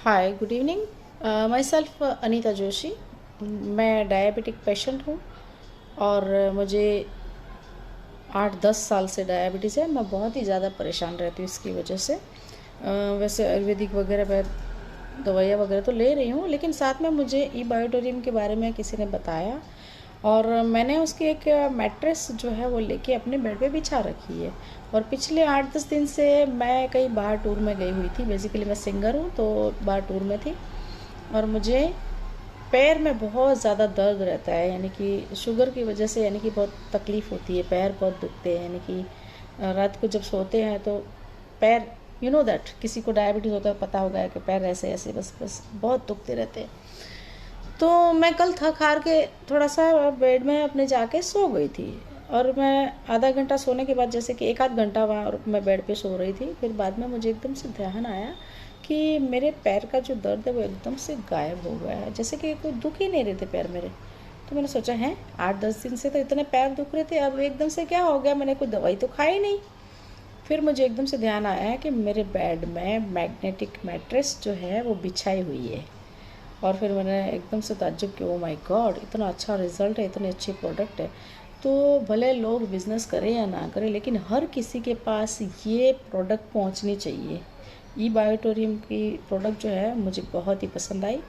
Hi, good evening. My self Anita Joshi. मैं diabetic patient हूँ और मुझे 8-10 साल से डायबिटीज़ है। मैं बहुत ही ज़्यादा परेशान रहती हूँ इसकी वजह से। वैसे आयुर्वेदिक वगैरह मैं दवाइयाँ वगैरह तो ले रही हूँ, लेकिन साथ में मुझे ई बायोटोरियम के बारे में किसी ने बताया और मैंने उसकी एक मैट्रेस जो है वो लेके अपने बेड पे बिछा रखी है। और पिछले 8-10 दिन से मैं कहीं बाहर टूर में गई हुई थी। बेसिकली मैं सिंगर हूँ, तो बाहर टूर में थी और मुझे पैर में बहुत ज़्यादा दर्द रहता है, यानी कि शुगर की वजह से, यानी कि बहुत तकलीफ़ होती है, पैर बहुत दुखते हैं। यानी कि रात को जब सोते हैं तो पैर, यू नो दैट, किसी को डायबिटीज़ होता है पता होगा कि पैर ऐसे ऐसे बस बस बहुत दुखते रहते हैं। तो मैं कल थक हार के थोड़ा सा बेड में अपने जाके सो गई थी और मैं आधा घंटा सोने के बाद, जैसे कि 1-आध घंटा वहाँ मैं बेड पे सो रही थी, फिर बाद में मुझे एकदम से ध्यान आया कि मेरे पैर का जो दर्द है वो एकदम से गायब हो गया है, जैसे कि कोई दुख ही नहीं रहे थे पैर मेरे। तो मैंने सोचा है 8-10 दिन से तो इतने पैर दुख रहे थे, अब एकदम से क्या हो गया? मैंने कोई दवाई तो खाई नहीं। फिर मुझे एकदम से ध्यान आया कि मेरे बेड में मैग्नेटिक मैट्रेस जो है वो बिछाई हुई है। और फिर मैंने एकदम से ताज्जुब किया, ओ माय गॉड, इतना अच्छा रिज़ल्ट है, इतनी अच्छी प्रोडक्ट है। तो भले लोग बिज़नेस करें या ना करें, लेकिन हर किसी के पास ये प्रोडक्ट पहुंचनी चाहिए। ई बायोटोरियम की प्रोडक्ट जो है मुझे बहुत ही पसंद आई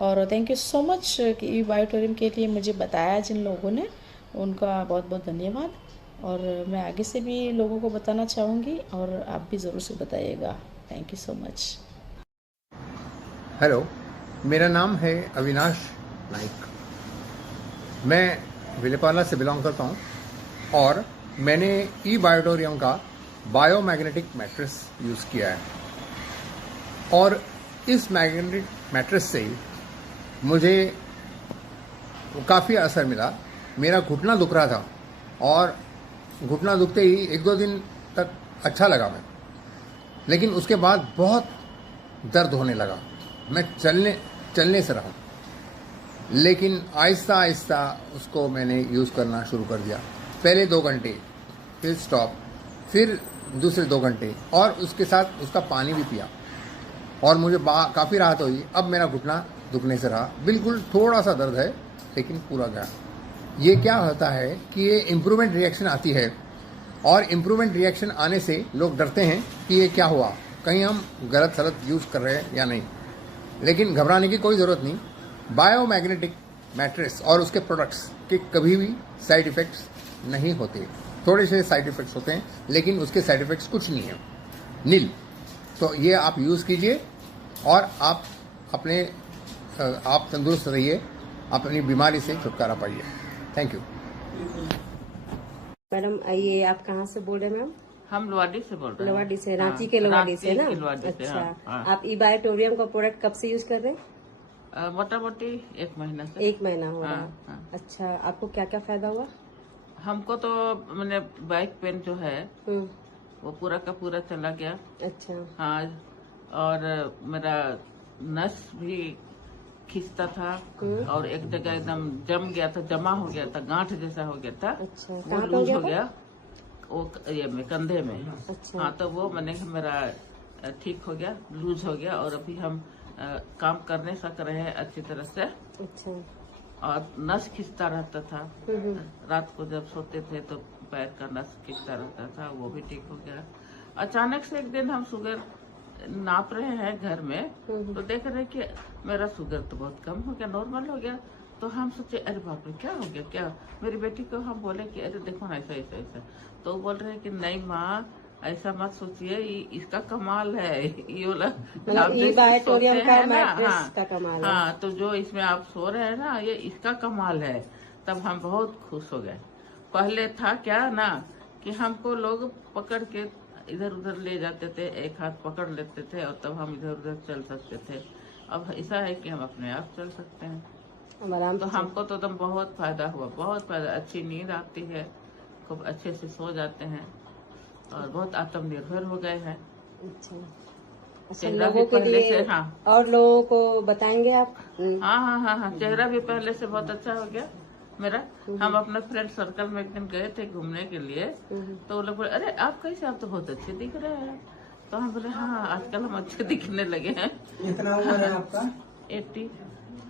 और थैंक यू सो मच कि ई बायोटोरियम के लिए मुझे बताया जिन लोगों ने, उनका बहुत बहुत धन्यवाद। और मैं आगे से भी लोगों को बताना चाहूँगी और आप भी ज़रूर से बताइएगा। Thank you so much. Hello, मेरा नाम है अविनाश नाइक। मैं विलेपार्ला से बिलोंग करता हूँ और मैंने ई बायोटोरियम का बायोमैग्नेटिक मैट्रेस यूज़ किया है और इस मैग्नेटिक मैट्रेस से मुझे काफ़ी असर मिला। मेरा घुटना दुख रहा था और घुटना दुखते ही 1-2 दिन तक अच्छा लगा मैं, लेकिन उसके बाद बहुत दर्द होने लगा। मैं चलने से रहा, लेकिन आहिस्ता आहिस्ता उसको मैंने यूज़ करना शुरू कर दिया। पहले 2 घंटे, फिर स्टॉप, फिर दूसरे 2 घंटे और उसके साथ उसका पानी भी पिया और मुझे काफ़ी राहत हुई। अब मेरा घुटना दुखने से रहा, बिल्कुल थोड़ा सा दर्द है लेकिन पूरा गया। ये क्या होता है कि ये इम्प्रूवमेंट रिएक्शन आती है और इम्प्रूवमेंट रिएक्शन आने से लोग डरते हैं कि ये क्या हुआ, कहीं हम गलत सलत यूज़ कर रहे हैं या नहीं। लेकिन घबराने की कोई ज़रूरत नहीं। बायोमैग्नेटिक मैट्रेस और उसके प्रोडक्ट्स के कभी भी साइड इफ़ेक्ट्स नहीं होते। थोड़े से साइड इफ़ेक्ट्स होते हैं, लेकिन उसके साइड इफ़ेक्ट्स कुछ नहीं है, नील। तो ये आप यूज़ कीजिए और आप तंदुरुस्त रहिए, अपनी बीमारी से छुटकारा पाइए। Thank you. मैडम, ये आप कहाँ से बोल रहे हैं मैम? हम लवाडी से बोल रहे हैं। लवाडी से, रांची के लवाडी से ना? अच्छा, हाँ। आप ई बायोटोरियम का प्रोडक्ट कब से यूज कर रहे हैं? मोटा मोटी 1 महीना से। 1 महीना हो रहा है। हाँ। अच्छा, आपको क्या क्या फायदा हुआ? हमको तो मैंने बैक पेन जो है वो पूरा का पूरा चला गया। अच्छा। हाँ, और मेरा नस भी खिंचता था और एक जगह एकदम जम गया था, जमा हो गया था, गांठ जैसा हो गया था। अच्छा, वो कहाँ पे लूज हो था? गया, वो ये में कंधे में। अच्छा। हाँ, तो वो मैंने मेरा ठीक हो गया, लूज हो गया और अभी हम काम करने सक रहे हैं अच्छी तरह से। अच्छा। और नस खिंचता रहता था, रात को जब सोते थे तो पैर का नस खिंचता रहता था, वो भी ठीक हो गया। अचानक से एक दिन हम शुगर नाप रहे हैं घर में, तो देख रहे कि मेरा शुगर तो बहुत कम हो गया, नॉर्मल हो गया। तो हम सोचे अरे बाप रे, क्या हो गया क्या? मेरी बेटी को हम बोले कि अरे देखो ना, ऐसा ऐसा ऐसा। तो वो बोल रहे हैं कि नहीं माँ, ऐसा मत सोचिए, इसका कमाल है, ये वाला आप ई जो बायोटोरियम सोचते का हैं ना, मैट्रेस का कमाल है। हाँ, तो जो इसमें आप सो रहे हैं ना, ये इसका कमाल है। तब हम बहुत खुश हो गए। पहले था क्या ना कि हमको लोग पकड़ के इधर उधर ले जाते थे, एक हाथ पकड़ लेते थे और तब हम इधर उधर चल सकते थे। अब ऐसा है कि हम अपने आप चल सकते हैं। अब आराम तो से हमको तो एकदम बहुत फायदा हुआ, बहुत फायदा। अच्छी नींद आती है, खूब अच्छे से सो जाते हैं और बहुत आत्मनिर्भर हो गए हैं। अच्छा। अच्छा, चेहरा भी लोगों के पहले लिए से, हाँ और लोगों को बताएंगे आप? हाँ हाँ हाँ हाँ, चेहरा भी पहले से बहुत अच्छा हो गया मेरा। हम अपने फ्रेंड सर्कल में एक दिन गए थे घूमने के लिए, तो वो लोग बोले अरे आप कैसे, आप तो बहुत अच्छे दिख रहे हैं। तो हम बोले हाँ आजकल हम अच्छे दिखने लगे हैं। कितना उम्र है आपका? 80।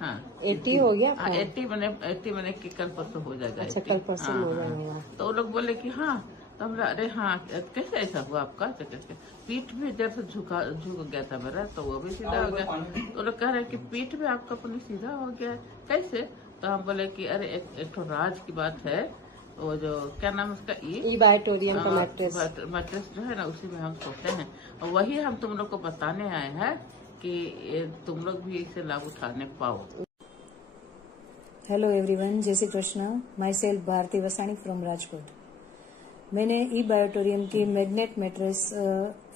हाँ 80 हो गया हाँ, आपका? 80 मैंने कि कल परसों हो जाएगा। अच्छा 80। कल परसों हाँ, हो हाँ। जाएगा। तो वो लोग बोले कि हाँ, तो हम बोले अरे हाँ कैसे ऐसा हुआ आपका? तो कैसे पीठ भी जब झुक गया था मेरा, तो वो भी सीधा हो गया। तो लोग कह रहे कि पीठ भी आपका अपनी सीधा हो गया है, कैसे? तो हम बोले कि अरे एक तो राज की बात है, वो जो क्या नाम उसका ई बायोटोरियम का मैट्रेस। मैट्रेस जो है ना, उसी में हम सोते हैं, और वही हम तुम लोग को बताने आए हैं कि तुम लोग भी इसे लाभ उठाने पाओ। हेलो एवरीवन, जय Shri Krishna. Myself Bharti Vasani from Rajkot. मैंने ई बायोटोरियम की मैग्नेट मैट्रेस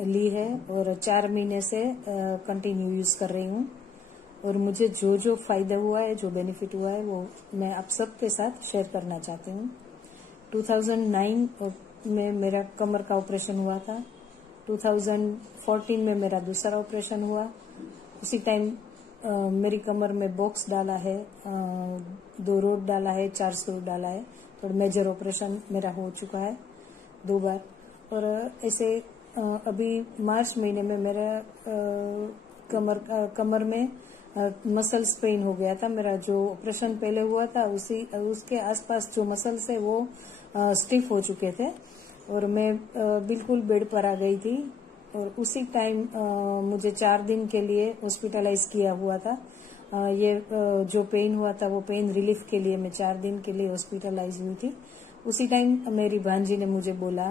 ली है और 4 महीने से कंटिन्यू यूज कर रही हूँ, और मुझे जो जो फायदा हुआ है, जो बेनिफिट हुआ है, वो मैं आप सबके साथ शेयर करना चाहती हूँ। 2009 में मेरा कमर का ऑपरेशन हुआ था। 2014 में मेरा दूसरा ऑपरेशन हुआ। उसी टाइम मेरी कमर में बॉक्स डाला है, 2 रोड डाला है, 4 स्क्रू डाला है, और मेजर ऑपरेशन मेरा हो चुका है 2 बार। और ऐसे अभी मार्च महीने में मेरा कमर में मसल्स पेन हो गया था। मेरा जो ऑपरेशन पहले हुआ था उसके आसपास जो मसल्स है वो स्टिफ हो चुके थे, और मैं बिल्कुल बेड पर आ गई थी। और उसी टाइम मुझे 4 दिन के लिए हॉस्पिटलाइज किया हुआ था। ये जो पेन हुआ था वो पेन रिलीफ के लिए मैं 4 दिन के लिए हॉस्पिटलाइज हुई थी। उसी टाइम मेरी भांजी ने मुझे बोला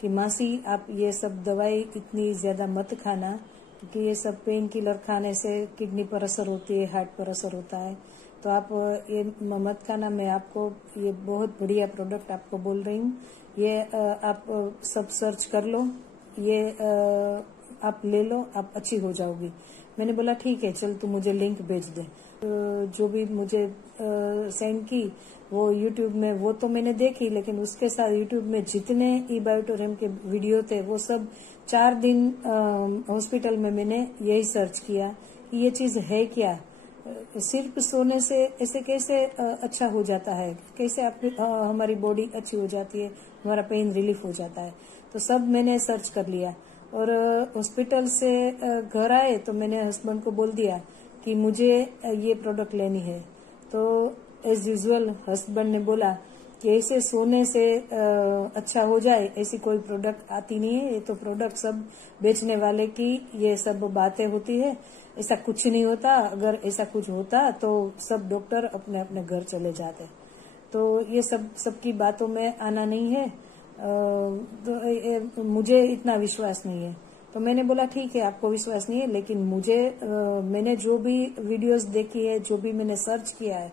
कि मासी आप ये सब दवाई इतनी ज्यादा मत खाना, क्योंकि ये सब पेन किलर खाने से किडनी पर असर होती है, हार्ट पर असर होता है, तो आप ये मत खाना। मैं आपको ये बहुत बढ़िया प्रोडक्ट आपको बोल रही हूँ, ये आप सब सर्च कर लो, ये आप ले लो, आप अच्छी हो जाओगी। मैंने बोला ठीक है, चल तू मुझे लिंक भेज दे। जो भी मुझे सेंड की वो यूट्यूब में, वो तो मैंने देखी, लेकिन उसके साथ यूट्यूब में जितने ई बायोटोरियम के वीडियो थे वो सब 4 दिन हॉस्पिटल में मैंने यही सर्च किया कि ये चीज है क्या, सिर्फ सोने से ऐसे कैसे अच्छा हो जाता है, कैसे हमारी बॉडी अच्छी हो जाती है, हमारा पेन रिलीफ हो जाता है। तो सब मैंने सर्च कर लिया, और हॉस्पिटल से घर आए तो मैंने हस्बैंड को बोल दिया कि मुझे ये प्रोडक्ट लेनी है। तो एज यूजुअल हस्बैंड ने बोला कि ऐसे सोने से अच्छा हो जाए ऐसी कोई प्रोडक्ट आती नहीं है, ये तो प्रोडक्ट सब बेचने वाले की ये सब बातें होती है, ऐसा कुछ नहीं होता। अगर ऐसा कुछ होता तो सब डॉक्टर अपने अपने घर चले जाते। तो ये सबकी बातों में आना नहीं है। तो मुझे इतना विश्वास नहीं है। तो मैंने बोला ठीक है, आपको विश्वास नहीं है, लेकिन मुझे मैंने जो भी वीडियोस देखी है, जो भी मैंने सर्च किया है,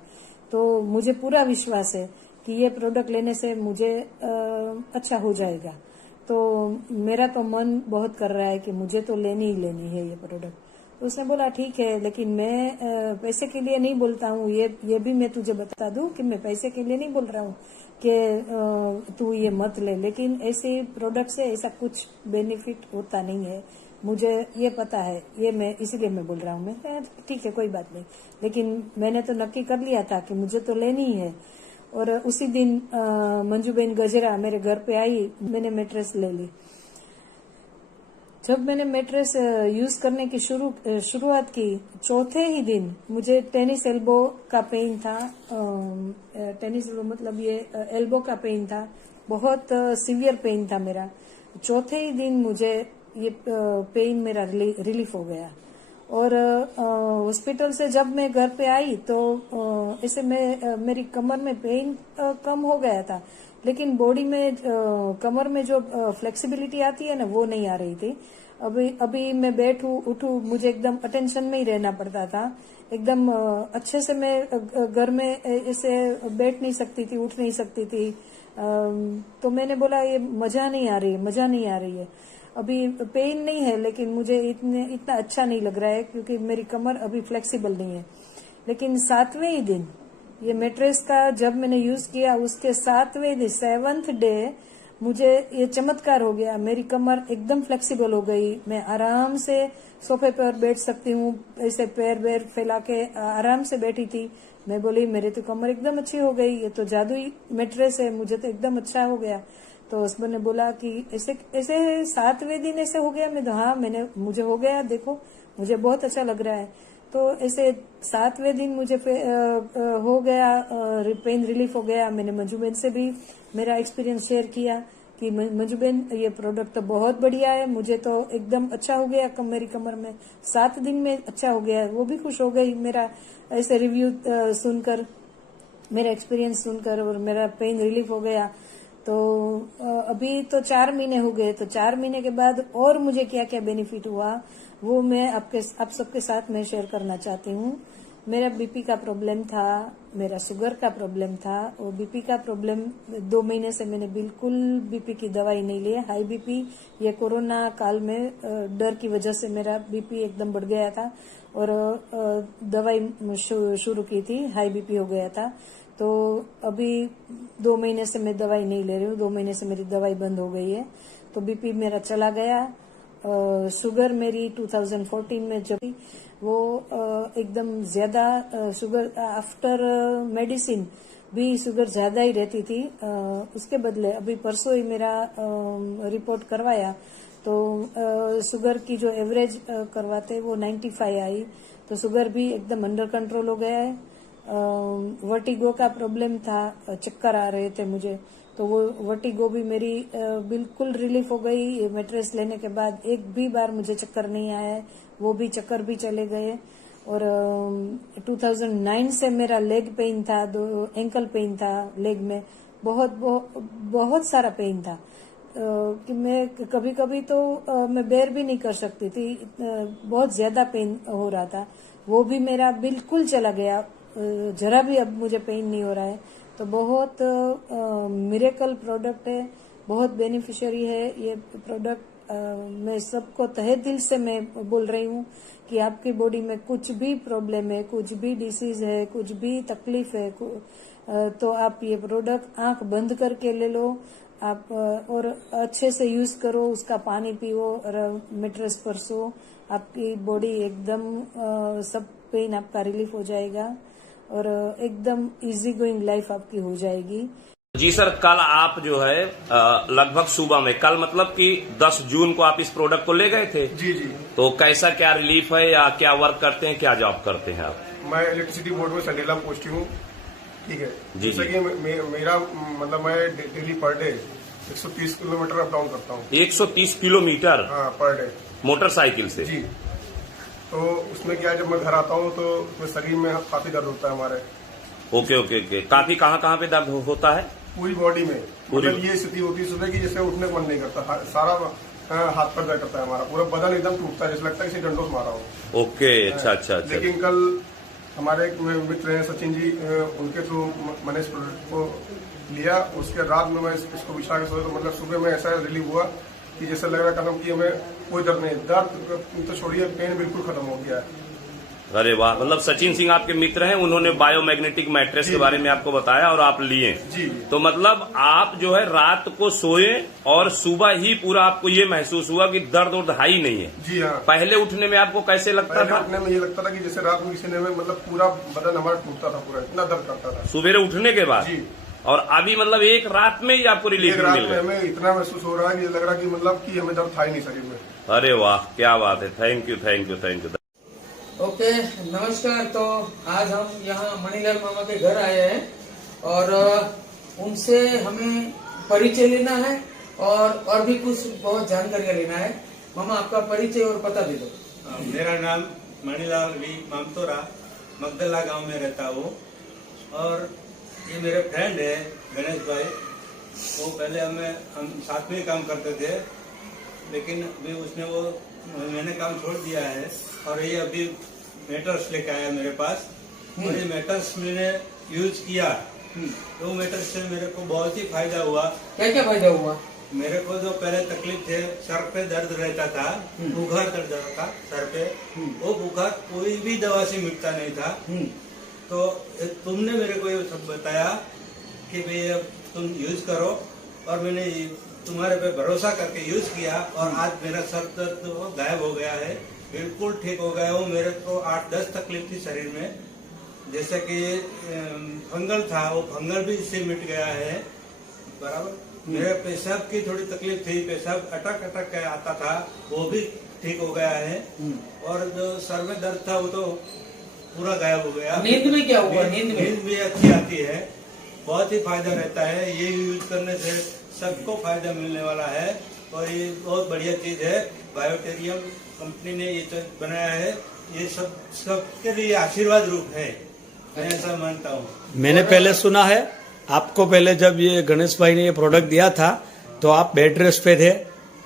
तो मुझे पूरा विश्वास है कि ये प्रोडक्ट लेने से मुझे अच्छा हो जाएगा। तो मेरा तो मन बहुत कर रहा है कि मुझे तो लेनी ही लेनी है ये प्रोडक्ट। तो उसने बोला ठीक है, लेकिन मैं पैसे के लिए नहीं बोलता हूँ, ये भी मैं तुझे बता दूं कि मैं पैसे के लिए नहीं बोल रहा हूँ कि तू ये मत ले, लेकिन ऐसे प्रोडक्ट से ऐसा कुछ बेनिफिट होता नहीं है, मुझे ये पता है, ये मैं इसलिए मैं बोल रहा हूँ। मैं ठीक है कोई बात नहीं, लेकिन मैंने तो नक्की कर लिया था कि मुझे तो लेनी ही है। और उसी दिन मंजूबेन गजरा मेरे घर पे आई, मैंने मैट्रेस ले ली। जब मैंने मैट्रेस यूज करने की शुरुआत की, चौथे ही दिन मुझे टेनिस एल्बो का पेन था। टेनिस एल्बो मतलब ये एल्बो का पेन था, बहुत सीवियर पेन था मेरा। चौथे ही दिन मुझे ये पेन मेरा रिलीफ हो गया। और हॉस्पिटल से जब मैं घर पे आई तो ऐसे मेरी कमर में पेन कम हो गया था, लेकिन बॉडी में कमर में जो फ्लेक्सिबिलिटी आती है ना, वो नहीं आ रही थी। अभी मैं बैठूं उठूं, मुझे एकदम अटेंशन में ही रहना पड़ता था। एकदम अच्छे से मैं घर में ऐसे बैठ नहीं सकती थी, उठ नहीं सकती थी। तो मैंने बोला ये मजा नहीं आ रही है। अभी पेन नहीं है, लेकिन मुझे इतना अच्छा नहीं लग रहा है, क्योंकि मेरी कमर अभी फ्लेक्सिबल नहीं है। लेकिन 7वें ही दिन ये मैट्रेस का जब मैंने यूज किया, उसके 7वें दिन 7th डे मुझे ये चमत्कार हो गया। मेरी कमर एकदम फ्लेक्सिबल हो गई, मैं आराम से सोफे पर बैठ सकती हूँ, ऐसे पैर फैला के आराम से बैठी थी। मैं बोली मेरे तो कमर एकदम अच्छी हो गई, ये तो जादुई मैट्रेस है, मुझे तो एकदम अच्छा हो गया। तो हस्बैंड ने बोला कि ऐसे ऐसे 7वें दिन ऐसे हो गया। मैं तो हाँ, मुझे हो गया, देखो मुझे बहुत अच्छा लग रहा है। तो ऐसे 7वें दिन मुझे हो गया, पेन रिलीफ हो गया। मैंने मंजू बहन से भी मेरा एक्सपीरियंस शेयर किया कि मंजू बहन ये प्रोडक्ट तो बहुत बढ़िया है, मुझे तो एकदम अच्छा हो गया मेरी कमर में, 7 दिन में अच्छा हो गया। वो भी खुश हो गई मेरा ऐसे रिव्यू सुनकर, मेरा एक्सपीरियंस सुनकर, और मेरा पेन रिलीफ हो गया। तो अभी तो 4 महीने हो गए, तो 4 महीने के बाद और मुझे क्या क्या बेनिफिट हुआ वो मैं आप सबके साथ मैं शेयर करना चाहती हूँ। मेरा बीपी का प्रॉब्लम था, मेरा शुगर का प्रॉब्लम था, और बीपी का प्रॉब्लम 2 महीने से मैंने बिल्कुल बीपी की दवाई नहीं ली है। हाई बीपी ये कोरोना काल में डर की वजह से मेरा बीपी एकदम बढ़ गया था, और दवाई शुरू की थी, हाई बीपी हो गया था। तो अभी 2 महीने से मैं दवाई नहीं ले रही हूँ, 2 महीने से मेरी दवाई बंद हो गई है। तो बीपी मेरा चला गया। शुगर मेरी 2014 में जब वो एकदम ज्यादा शुगर, आफ्टर मेडिसिन भी शुगर ज्यादा ही रहती थी। उसके बदले अभी परसों ही मेरा रिपोर्ट करवाया, तो शुगर की जो एवरेज करवाते वो 95 आई, तो शुगर भी एकदम अंडर कंट्रोल हो गया है। वर्टिगो का प्रॉब्लम था, चक्कर आ रहे थे मुझे, तो वो वर्टिगो भी मेरी बिल्कुल रिलीफ हो गई। मैट्रेस लेने के बाद एक भी बार मुझे चक्कर नहीं आया है, वो भी चक्कर भी चले गए। और 2009 से मेरा लेग पेन था, एंकल पेन था लेग में, बहुत सारा पेन था कि मैं कभी कभी तो मैं बेर भी नहीं कर सकती थी, बहुत ज्यादा पेन हो रहा था। वो भी मेरा बिल्कुल चला गया, जरा भी अब मुझे पेन नहीं हो रहा है। तो बहुत मिरेकल प्रोडक्ट है, बहुत बेनिफिशियरी है ये प्रोडक्ट। मैं सबको तहे दिल से मैं बोल रही हूँ कि आपकी बॉडी में कुछ भी प्रॉब्लम है, कुछ भी डिसीज है, कुछ भी तकलीफ है, तो आप ये प्रोडक्ट आंख बंद करके ले लो आप, और अच्छे से यूज करो, उसका पानी पियो और मैट्रेस पर सो। आपकी बॉडी एकदम सब पेन आपका रिलीफ हो जाएगा, और एकदम इजी गोइंग लाइफ आपकी हो जाएगी। जी सर, कल आप जो है लगभग सुबह में, कल मतलब कि 10 जून को आप इस प्रोडक्ट को ले गए थे। जी जी। तो कैसा क्या रिलीफ है, या क्या वर्क करते हैं, क्या जॉब करते हैं आप? मैं इलेक्ट्रिसिटी बोर्ड में संडेला पोस्टिंग हूँ, ठीक है। जी जैसे कि मेरा मतलब मैं daily per day 130 kilometre up down करता हूँ। 130 किलोमीटर? हाँ, पर डे मोटरसाइकिल से? जी। तो उसमें क्या, जब मैं घर आता हूँ तो उसमें शरीर में काफी दर्द होता है हमारे। Okay okay okay. काफी कहाँ पे दर्द होता है? पूरी बॉडी में। मतलब ये स्थिति होती है सुबह की, जैसे उठने का मन नहीं करता, सारा हाथ पर दर्द करता है हमारा, पूरा बदन एकदम टूटता है, जैसे लगता है किसी डंडों मारा हो। ओके, अच्छा अच्छा अच्छा। लेकिन कल हमारे एक मित्र हैं सचिन जी, उनके थ्रू मैंने इस प्रोडक्ट को लिया। उसके रात में मैं इसको बिछा के सोया, तो मतलब सुबह में ऐसा रिलीफ हुआ कि जैसे लग रहा था कि हमें कोई दर्द नहीं, दर्द तो छोड़िए, पेन बिल्कुल खत्म हो गया है। अरे वाह, मतलब सचिन सिंह आपके मित्र हैं, उन्होंने बायोमैग्नेटिक मैट्रेस के बारे में आपको बताया और आप लिए। जी। तो मतलब आप जो है रात को सोए और सुबह ही पूरा आपको ये महसूस हुआ कि दर्द और हाई नहीं है? जी हाँ। पहले उठने में आपको कैसे लगता था? उठने में ये लगता था कि जैसे रात में किसी ने मतलब पूरा बदन हमारा टूटता था, पूरा इतना दर्द करता था सुबेरे उठने के बाद। जी। और अभी मतलब एक रात में ही आपको रिलीफ मिल गया? हमें इतना महसूस हो रहा है कि लग रहा है कि मतलब कि हमें दर्द था ही नहीं शरीर में। अरे वाह, क्या बात है, thank you thank you thank you. Okay, नमस्कार। तो आज हम यहाँ मणिलाल मामा के घर आए हैं और उनसे हमें परिचय लेना है और भी कुछ बहुत जानकारियाँ लेना है। मामा, आपका परिचय और पता दे दो। मेरा नाम मणिलाल वी मामतोरा, मगदला गांव में रहता हूँ, और ये मेरे फ्रेंड है गणेश भाई। वो पहले हम साथ में काम करते थे, लेकिन अभी मैंने काम छोड़ दिया है, और ये अभी मैटर्स लेके आया मेरे पास। और ये मैटर्स मैंने यूज किया, तो मैटर्स से मेरे को बहुत ही फायदा हुआ। क्या क्या फायदा हुआ? मेरे को जो पहले तकलीफ थे, सर पे दर्द रहता था, बुखार दर्द रहता था सर पे, वो बुखार कोई भी दवा से मिटता नहीं था। तो तुमने मेरे को ये सब बताया कि भाई तुम यूज करो, और मैंने तुम्हारे पे भरोसा करके यूज किया, और आज मेरा सर दर्द तो गायब हो गया है, बिल्कुल ठीक हो गया हो। मेरे को 8-10 तकलीफ थी शरीर में, जैसे कि फंगल था, वो फंगल भी इससे मिट गया है, बराबर। मेरे पेशाब की थोड़ी तकलीफ थी, पेशाब अटक अटक के आता था, वो भी ठीक हो गया है। और जो सर में दर्द था वो तो पूरा गायब हो गया। नींद में क्या हुआ? नींद भी अच्छी आती है, बहुत ही फायदा रहता है। ये यूज करने से सबको फायदा मिलने वाला है और ये बहुत बढ़िया चीज है। बायोटेरियम कंपनी ने ये चीज बनाया है, ये सबके लिए आशीर्वाद रूप है, मैं ऐसा मानता हूँ। मैंने पहले सुना है, आपको पहले जब ये गणेश भाई ने ये प्रोडक्ट दिया था तो आप बेड रेस्ट पे थे,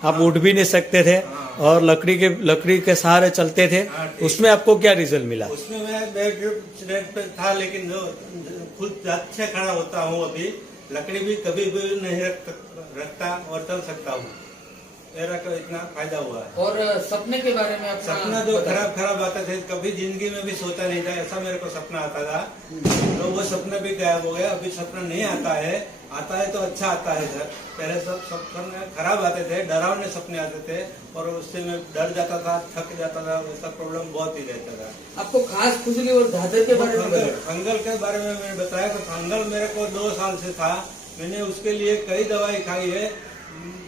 आप उठ भी नहीं सकते थे और लकड़ी के सहारे चलते थे। उसमें आपको क्या रिजल्ट मिला? उसमें मैं बेड रेस्ट पे था, लेकिन खुद अच्छे खड़ा होता हूँ। अभी लकड़ी भी कभी भी नहीं रखता और चल सकता हूँ। मेरा को इतना फायदा हुआ है। और सपने के बारे में अपना सपना जो खराब आते थे, कभी जिंदगी में भी सोचा नहीं था, ऐसा मेरे को सपना आता था, तो वो सपना भी गायब हो गया। अभी सपना नहीं आता है तो अच्छा आता है सर। पहले सब सपने खराब आते थे, डरावने सपने आते थे और उससे मैं डर जाता था, थक जाता था, वैसा प्रॉब्लम बहुत ही रहता था। आपको खास खुजली और धाधर के बारे में? फंगल के बारे में मैंने बताया कि फंगल मेरे को 2 साल से था। मैंने उसके लिए कई दवाई खाई है,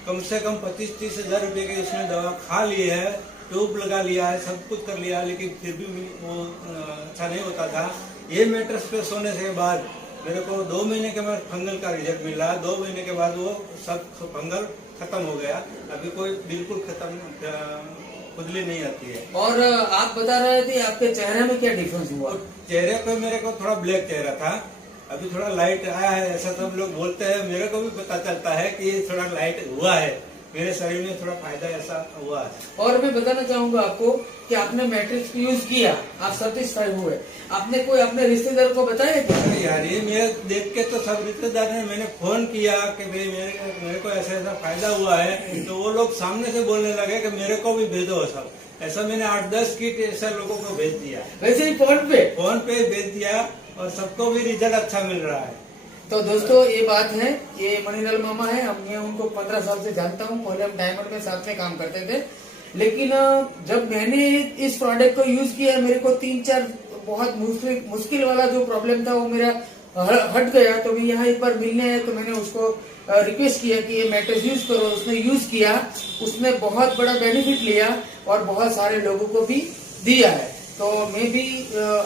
कम से कम 25-30 हजार रुपए की उसमें दवा खा ली है, ट्यूब लगा लिया है, सब कुछ कर लिया, लेकिन फिर भी वो अच्छा नहीं होता था। ये मैट्रेस पे सोने के बाद मेरे को 2 महीने के बाद फंगल का रिजल्ट मिला। 2 महीने के बाद वो सब फंगल खत्म हो गया। अभी कोई बिल्कुल खत्म खुजली नहीं आती है। और आप बता रहे थे आपके चेहरे में क्या डिफरेंस हुआ? चेहरे पे मेरे को थोड़ा ब्लैक चेहरा था, अभी थोड़ा लाइट आया है, ऐसा सब लोग बोलते हैं। मेरे को भी पता चलता है कि ये थोड़ा लाइट हुआ है, मेरे शरीर में थोड़ा फायदा ऐसा हुआ है। और मैं बताना चाहूंगा आपको कि आपने मैट्रिक्स यूज किया, आप सेटिस्फाई हुए, आपने कोई अपने रिश्तेदार को बताया क्या? यार ये मेरे देख के तो सब रिश्तेदार ने, मैंने फोन किया कि भाई मेरे को ऐसा फायदा हुआ है, तो वो लोग सामने से बोलने लगे कि मेरे को भी भेजो सब। ऐसा मैंने 8-10 किट ऐसा लोगों को भेज दिया, वैसे ही फोन पे भेज दिया और सबको भी रिजल्ट अच्छा मिल रहा है। तो दोस्तों ये बात है, ये मणिलाल मामा है, मैं उनको 15 साल से जानता हूँ। पहले हम डायमंड में साथ में काम करते थे, लेकिन जब मैंने इस प्रोडक्ट को यूज किया, मेरे को 3-4 बहुत मुश्किल वाला जो प्रॉब्लम था वो मेरा हट गया। तो भी यहाँ एक बार मिलने आए तो मैंने उसको रिक्वेस्ट किया कि ये मैट्रेस यूज करो। उसने यूज किया, उसने बहुत बड़ा बेनिफिट लिया और बहुत सारे लोगों को भी दिया है। तो मैं भी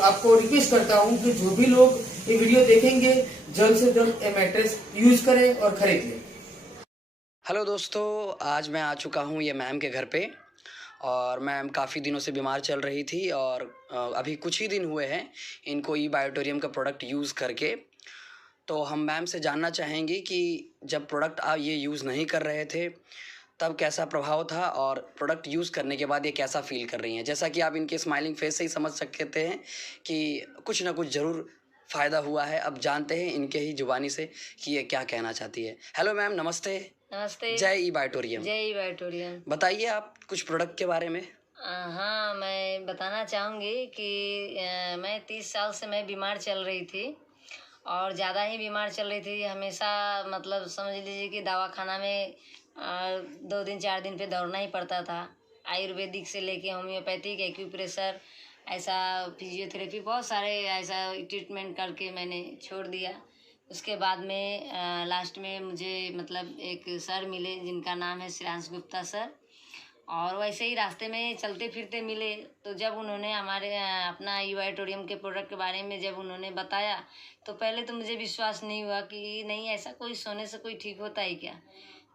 आपको रिक्वेस्ट करता हूँ कि जो भी लोग ये वीडियो देखेंगे जल्द से जल्द ये मैट्रेस यूज करें और खरीद लें। हेलो दोस्तों, आज मैं आ चुका हूँ ये मैम के घर पे और मैम काफ़ी दिनों से बीमार चल रही थी और अभी कुछ ही दिन हुए हैं इनको ई बायोटेरियम का प्रोडक्ट यूज़ करके। तो हम मैम से जानना चाहेंगे कि जब प्रोडक्ट आप ये यूज़ नहीं कर रहे थे तब कैसा प्रभाव था और प्रोडक्ट यूज़ करने के बाद ये कैसा फील कर रही हैं। जैसा कि आप इनके स्माइलिंग फेस से ही समझ सकते हैं कि कुछ ना कुछ ज़रूर फ़ायदा हुआ है। अब जानते हैं इनके ही जुबानी से कि ये क्या कहना चाहती है। हेलो मैम, नमस्ते। नमस्ते। जय ई बायोटेरियम। जय ई बायोटेरियम। बताइए आप कुछ प्रोडक्ट के बारे में। हाँ, मैं बताना चाहूँगी कि मैं 30 साल से मैं बीमार चल रही थी और ज़्यादा ही बीमार चल रही थी। हमेशा मतलब समझ लीजिए कि दवाखाना में 2 दिन 4 दिन पे दौड़ना ही पड़ता था। आयुर्वेदिक से लेके होम्योपैथिक, एक्यूप्रेशर, ऐसा फिजियोथेरेपी, बहुत सारे ऐसा ट्रीटमेंट करके मैंने छोड़ दिया। उसके बाद में लास्ट में मुझे मतलब एक सर मिले जिनका नाम है श्रेयांश गुप्ता सर, और वैसे ही रास्ते में चलते फिरते मिले। तो जब उन्होंने हमारे अपना ई बायोटेरियम के प्रोडक्ट के बारे में जब उन्होंने बताया तो पहले तो मुझे विश्वास नहीं हुआ कि नहीं ऐसा कोई सोने से कोई ठीक होता है क्या।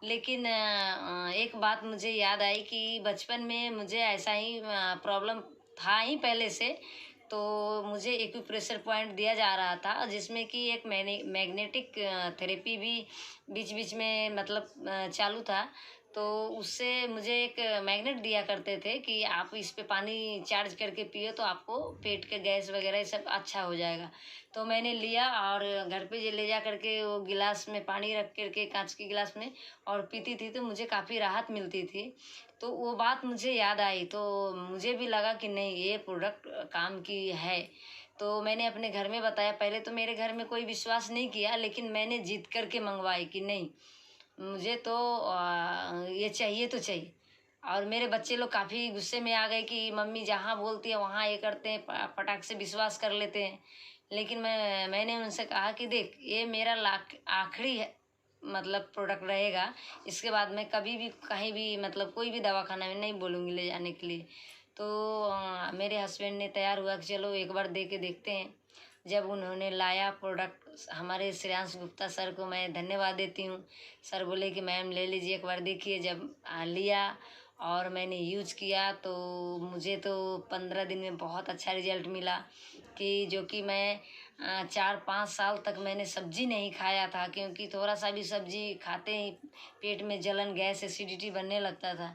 लेकिन एक बात मुझे याद आई कि बचपन में मुझे ऐसा ही प्रॉब्लम था ही पहले से। तो मुझे एक्यूप्रेशर पॉइंट दिया जा रहा था जिसमें कि एक मैग्नेटिक थेरेपी भी बीच बीच में मतलब चालू था। तो उससे मुझे एक मैग्नेट दिया करते थे कि आप इस पे पानी चार्ज करके पियो तो आपको पेट के गैस वगैरह सब अच्छा हो जाएगा। तो मैंने लिया और घर पे ले जा करके वो गिलास में पानी रख करके कांच के गिलास में और पीती थी तो मुझे काफ़ी राहत मिलती थी। तो वो बात मुझे याद आई तो मुझे भी लगा कि नहीं ये प्रोडक्ट काम की है। तो मैंने अपने घर में बताया। पहले तो मेरे घर में कोई विश्वास नहीं किया, लेकिन मैंने जिद करके मंगवाई कि नहीं मुझे तो ये चाहिए तो चाहिए। और मेरे बच्चे लोग काफ़ी गुस्से में आ गए कि मम्मी जहाँ बोलती है वहाँ ये करते हैं, पटाख से विश्वास कर लेते हैं। लेकिन मैंने उनसे कहा कि देख ये मेरा आखिरी है मतलब प्रोडक्ट रहेगा। इसके बाद मैं कभी भी कहीं भी मतलब कोई भी दवाखाना में नहीं बोलूँगी ले जाने के लिए। तो मेरे हस्बैंड ने तैयार हुआ कि चलो एक बार दे के देखते हैं। जब उन्होंने लाया प्रोडक्ट, हमारे श्रेयांश गुप्ता सर को मैं धन्यवाद देती हूँ। सर बोले कि मैम ले लीजिए एक बार देखिए। जब लिया और मैंने यूज किया तो मुझे तो 15 दिन में बहुत अच्छा रिजल्ट मिला कि जो कि मैं 4-5 साल तक मैंने सब्जी नहीं खाया था, क्योंकि थोड़ा सा भी सब्जी खाते ही पेट में जलन, गैस, एसिडिटी बनने लगता था।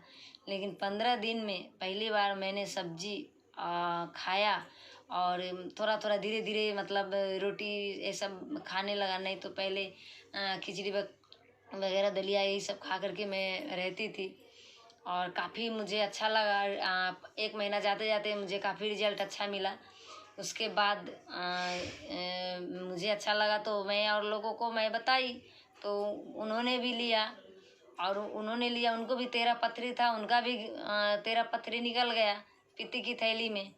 लेकिन 15 दिन में पहली बार मैंने सब्जी खाया और थोड़ा थोड़ा धीरे धीरे मतलब रोटी ये सब खाने लगा। नहीं तो पहले खिचड़ी वगैरह दलिया यही सब खा करके मैं रहती थी और काफ़ी मुझे अच्छा लगा। 1 महीना जाते जाते मुझे काफ़ी रिजल्ट अच्छा मिला। उसके बाद मुझे अच्छा लगा तो मैं और लोगों को मैं बताई, तो उन्होंने भी लिया और उन्होंने लिया। उनको भी 13 पथरी था, उनका भी 13 पथरी निकल गया पित्ती की थैली में।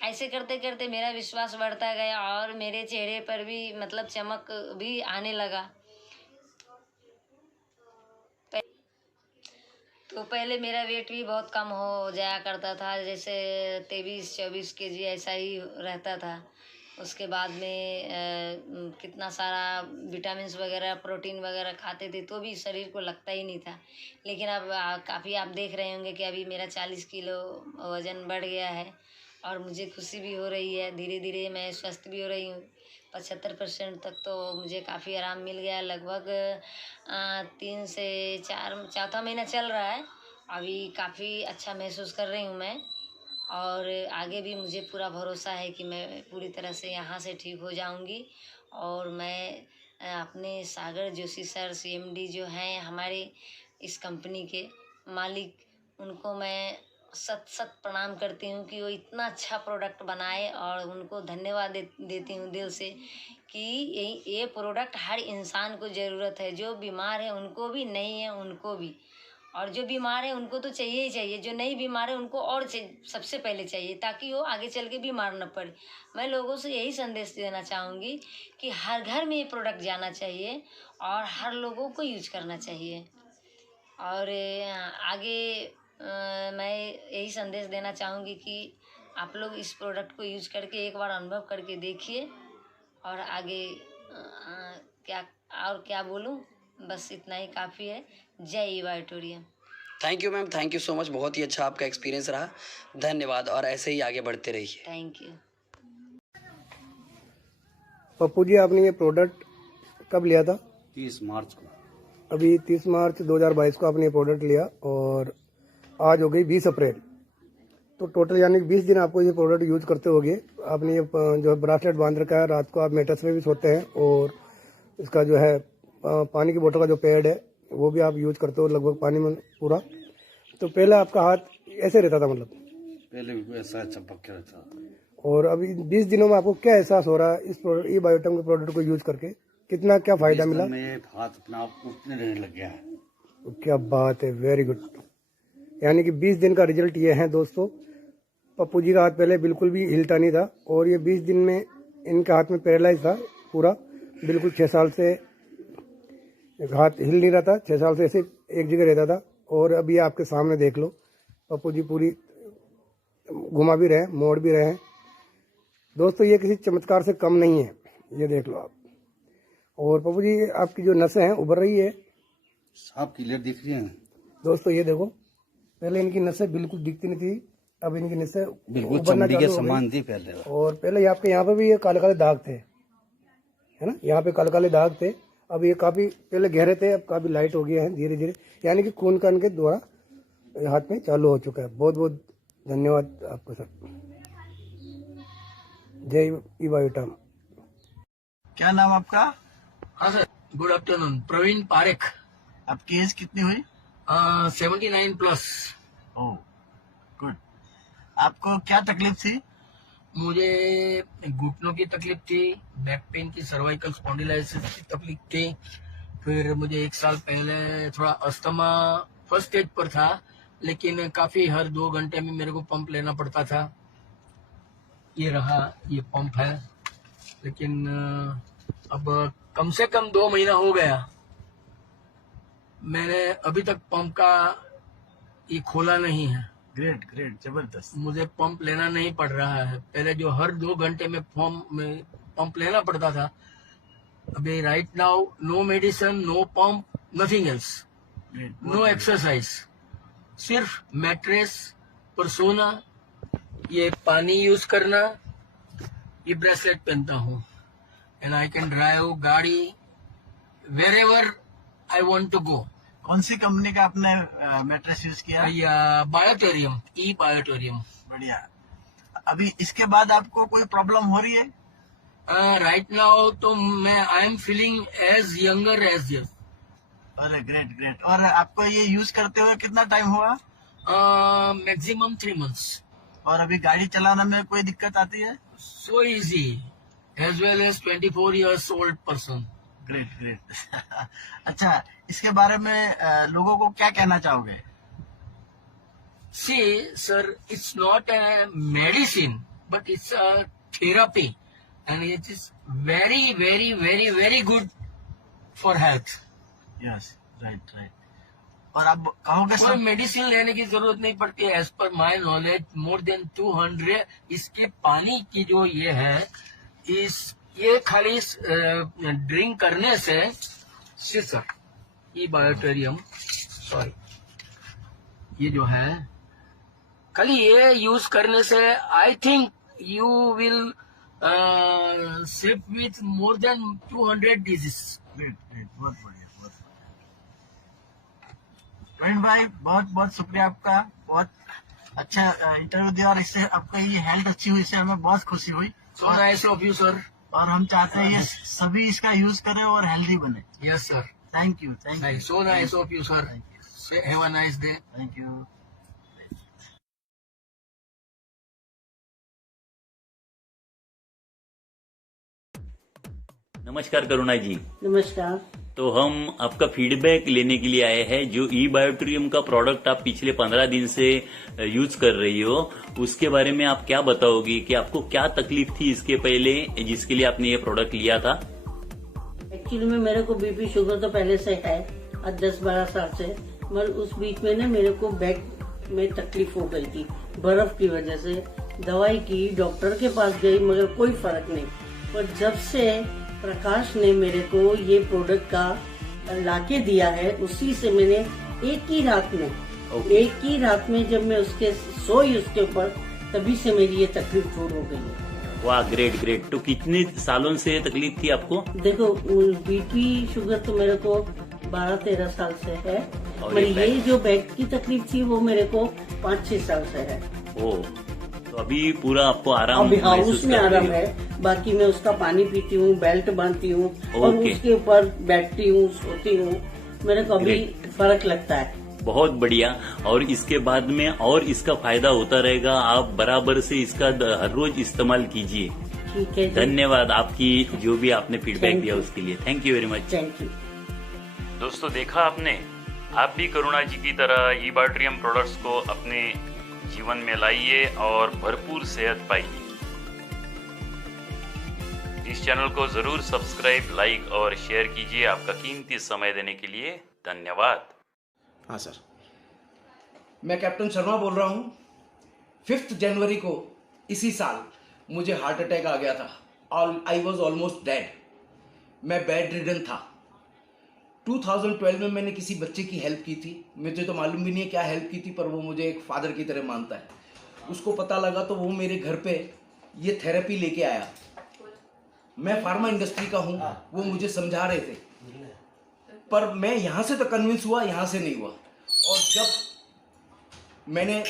ऐसे करते करते मेरा विश्वास बढ़ता गया और मेरे चेहरे पर भी मतलब चमक भी आने लगा। तो पहले मेरा वेट भी बहुत कम हो जाया करता था, जैसे 23-24 kg ऐसा ही रहता था। उसके बाद में कितना सारा विटामिन्स वगैरह, प्रोटीन वगैरह खाते थे तो भी शरीर को लगता ही नहीं था। लेकिन अब काफ़ी आप देख रहे होंगे कि अभी मेरा 40 किलो वज़न बढ़ गया है और मुझे खुशी भी हो रही है। धीरे धीरे मैं स्वस्थ भी हो रही हूँ। 75% तक तो मुझे काफ़ी आराम मिल गया। लगभग 3 से 4 चौथा महीना चल रहा है। अभी काफ़ी अच्छा महसूस कर रही हूँ मैं और आगे भी मुझे पूरा भरोसा है कि मैं पूरी तरह से यहाँ से ठीक हो जाऊँगी। और मैं अपने सागर जोशी सर CMD जो हैं हमारे इस कंपनी के मालिक, उनको मैं सत प्रणाम करती हूँ कि वो इतना अच्छा प्रोडक्ट बनाए और उनको धन्यवाद देती हूँ दिल से कि ये प्रोडक्ट हर इंसान को ज़रूरत है। जो बीमार है उनको भी, नहीं है उनको भी, और जो बीमार है उनको तो चाहिए ही चाहिए। जो नहीं बीमार है उनको और सबसे पहले चाहिए, ताकि वो आगे चल के बीमार न पड़े। मैं लोगों से यही संदेश देना चाहूँगी कि हर घर में ये प्रोडक्ट जाना चाहिए और हर लोगों को यूज करना चाहिए। और आगे मैं यही संदेश देना चाहूँगी कि आप लोग इस प्रोडक्ट को यूज करके एक बार अनुभव करके देखिए। और आगे क्या बोलूँ, बस इतना ही काफ़ी है। जय बायोटोरियम। Thank you ma'am, thank you so much. बहुत ही अच्छा आपका एक्सपीरियंस रहा, धन्यवाद और ऐसे ही आगे बढ़ते रहिए। Thank you. पप्पू जी, आपने ये प्रोडक्ट कब लिया था? 30 मार्च को। अभी 30 मार्च 2022 को आपने ये प्रोडक्ट लिया और आज हो गई 20 अप्रैल। तो टोटल यानी 20 दिन आपको ये प्रोडक्ट यूज करते होगे। आपने ये जो ब्रासलेट बांध रखा है, रात को आप मेटर्स में भी सोते हैं और इसका जो है पानी की बोतल का जो पैड है वो भी आप यूज करते हो लगभग पानी में पूरा। तो पहले आपका हाथ ऐसे रहता था, मतलब पहले भी ऐसा चपक के रहता था, और अभी 20 दिनों में आपको क्या एहसास हो रहा है इस ई बायोटम के प्रोडक्ट को यूज करके? कितना क्या फायदा मिला? मेरे हाथ अपना आप उठने रहने लग गया है। क्या बात है, वेरी गुड। यानी कि 20 दिन का रिजल्ट ये है दोस्तों। पप्पू जी का हाथ पहले बिल्कुल भी हिलता नहीं था और ये 20 दिन में इनके हाथ में पैरालाइज था पूरा, बिल्कुल 6 साल से हाथ हिल नहीं रहा था। 6 साल से ऐसे एक जगह रहता था और अभी आपके सामने देख लो, पप्पू जी पूरी घुमा भी रहे, मोड़ भी रहे हैं दोस्तों। ये किसी चमत्कार से कम नहीं है, ये देख लो आप। और पप्पू जी आपकी जो नसें हैं उभर रही है, साफ क्लियर दिख रही है दोस्तों। ये देखो, पहले इनकी नसें बिल्कुल दिखती नहीं थी, अब इनकी नसें बिल्कुल चमड़ी के समान थी पहले। और पहले आपके यहाँ पे भी ये काले काले दाग थे, है ना, यहाँ पे काले काले दाग थे। अब ये काफी पहले गहरे थे, अब काफी लाइट हो गए हैं धीरे धीरे, यानी कि खून का इनके द्वारा हाथ में चालू हो चुका है। बहुत बहुत धन्यवाद आपको सर। जय ई बायोटम। क्या नाम आपका? हाँ sir, good afternoon. Praveen Parekh. आपकी एज कितनी हुई? 79 प्लस। Oh good. आपको क्या तकलीफ थी? मुझे घुटनों की तकलीफ थी, बैक पेन की, सर्वाइकल स्पॉन्डिलाइसिस की तकलीफ थी। फिर मुझे 1 साल पहले थोड़ा अस्थमा फर्स्ट स्टेज पर था, लेकिन काफी हर 2 घंटे में मेरे को पंप लेना पड़ता था। ये रहा, ये पंप है, लेकिन अब कम से कम 2 महीना हो गया मैंने अभी तक पंप का ये खोला नहीं है। ग्रेट ग्रेट, जबरदस्त। मुझे पंप लेना नहीं पड़ रहा है। पहले जो हर 2 घंटे में पंप लेना पड़ता था, अभी right now no medicine, no pump, nothing else, no exercise, सिर्फ मैट्रेस पर सोना, ये पानी यूज करना, ये ब्रेसलेट पहनता हूँ, एंड आई कैन ड्राइव गाड़ी wherever I want to go. कौन सी कंपनी का आपने मैट्रेस यूज किया? या बायोटोरियम, ई बायोटोरियम। बढ़िया। अभी इसके बाद आपको कोई प्रॉब्लम हो रही है? राइट नाउ तो मैं I am feeling as younger as yes. अरे ग्रेट ग्रेट। और आपको ये यूज करते हुए कितना टाइम हुआ? Maximum 3 months. और अभी गाड़ी चलाने में कोई दिक्कत आती है? So easy, as well as 24 years old person। Great great. अच्छा, इसके बारे में लोगों को क्या कहना चाहोगे? See, sir, it's not a medicine, but it's a therapy, and it is very, very, very, very good for health. Yes, right, right. और आप कहोगे कोई मेडिसिन लेने की जरूरत नहीं पड़ती। As per my knowledge more than 200 इसके पानी की जो ये है, ये खाली ड्रिंक करने से सर ई बायोटोरियम, सॉरी, ये जो है खाली ये यूज करने से I think you will save with more than 200 disease. Great great, बहुत बढ़िया, बहुत प्रवीण भाई, बहुत बहुत शुक्रिया आपका। बहुत अच्छा इंटरव्यू दिया और इससे आपका ये हेल्थ अच्छी हुई, इससे हमें बहुत खुशी हुई। So nice of you sir. और हम चाहते हैं ये सभी इसका यूज करें और हेल्दी बने। Yes sir, thank you, thank you. So nice of you sir. Have a nice day. Thank you. नमस्कार करुणा जी। नमस्कार। तो हम आपका फीडबैक लेने के लिए आए हैं। जो ई बायोटोरियम का प्रोडक्ट आप पिछले 15 दिन से यूज कर रही हो, उसके बारे में आप क्या बताओगी कि आपको क्या तकलीफ थी इसके पहले, जिसके लिए आपने ये प्रोडक्ट लिया था? एक्चुअली में मेरे को बीपी शुगर तो पहले से है, आज 10-12 साल से, मगर उस बीच में ना मेरे को बैक में तकलीफ हो गई थी बर्फ की वजह से। दवाई की, डॉक्टर के पास गई, मगर कोई फर्क नहीं। पर जब से प्रकाश ने मेरे को ये प्रोडक्ट का लाके दिया है, उसी से मैंने एक ही रात में जब मैं उसके सोई उसके ऊपर, तभी से मेरी ये तकलीफ दूर हो गई है। वाह, ग्रेट ग्रेट। तो कितने सालों से तकलीफ थी आपको? देखो, बीपी शुगर तो मेरे को 12-13 साल से है, और ये जो बैक की तकलीफ थी वो मेरे को 5-6 साल से है। ओ, तो अभी पूरा आपको आराम अभी उसमें आराम है। बाकी मैं उसका पानी पीती हूँ, बेल्ट बांधती हूँ और उसके ऊपर बैठती हूँ, सोती हूँ, मेरे को अभी फर्क लगता है। बहुत बढ़िया। और इसके बाद में और इसका फायदा होता रहेगा। आप बराबर से इसका हर रोज इस्तेमाल कीजिए। ठीक है। धन्यवाद आपकी जो भी आपने फीडबैक दिया उसके लिए। Thank you very much. Thank you. दोस्तों, देखा आपने, आप भी करुणा जी की तरह ई बायोटोरियम प्रोडक्ट्स को अपने जीवन में लाइए और भरपूर सेहत पाइए। इस चैनल को जरूर सब्सक्राइब, लाइक और शेयर कीजिए। आपका कीमती समय देने के लिए धन्यवाद। हाँ सर, मैं कैप्टन शर्मा बोल रहा हूँ। 5 जनवरी को इसी साल मुझे हार्ट अटैक आ गया था। I was almost dead. मैं बेड रिडन था। 2012 में मैंने किसी बच्चे की हेल्प की थी। मुझे तो मालूम भी नहीं है क्या हेल्प की थी, पर वो मुझे एक फादर की तरह मानता है। उसको पता लगा तो वो मेरे घर पे ये थेरेपी लेके आया। मैं फार्मा इंडस्ट्री का हूँ, वो मुझे समझा रहे थे, पर मैं यहाँ से तो कन्विंस हुआ, यहाँ से नहीं हुआ। और जब मैंने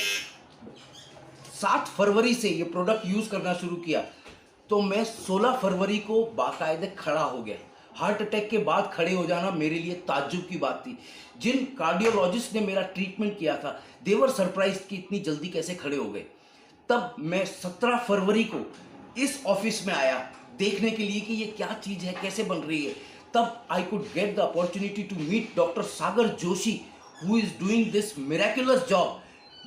7 फरवरी से ये प्रोडक्ट यूज़ करना शुरू किया, तो मैं 16 फरवरी को बाकायदे खड़ा हो गया। हार्ट अटैक के बाद खड़े हो जाना मेरे लिए ताज्जुब की बात थी। जिन कार्डियोलॉजिस्ट ने मेरा ट्रीटमेंट किया था, दे वर सरप्राइज्ड कि इतनी जल्दी कैसे खड़े हो गए। तब मैं 17 फरवरी को इस ऑफिस में आया देखने के लिए कि ये क्या चीज़ है, कैसे बन रही है। तब I could get the opportunity to meet doctor Sagar Joshi, who is doing this miraculous job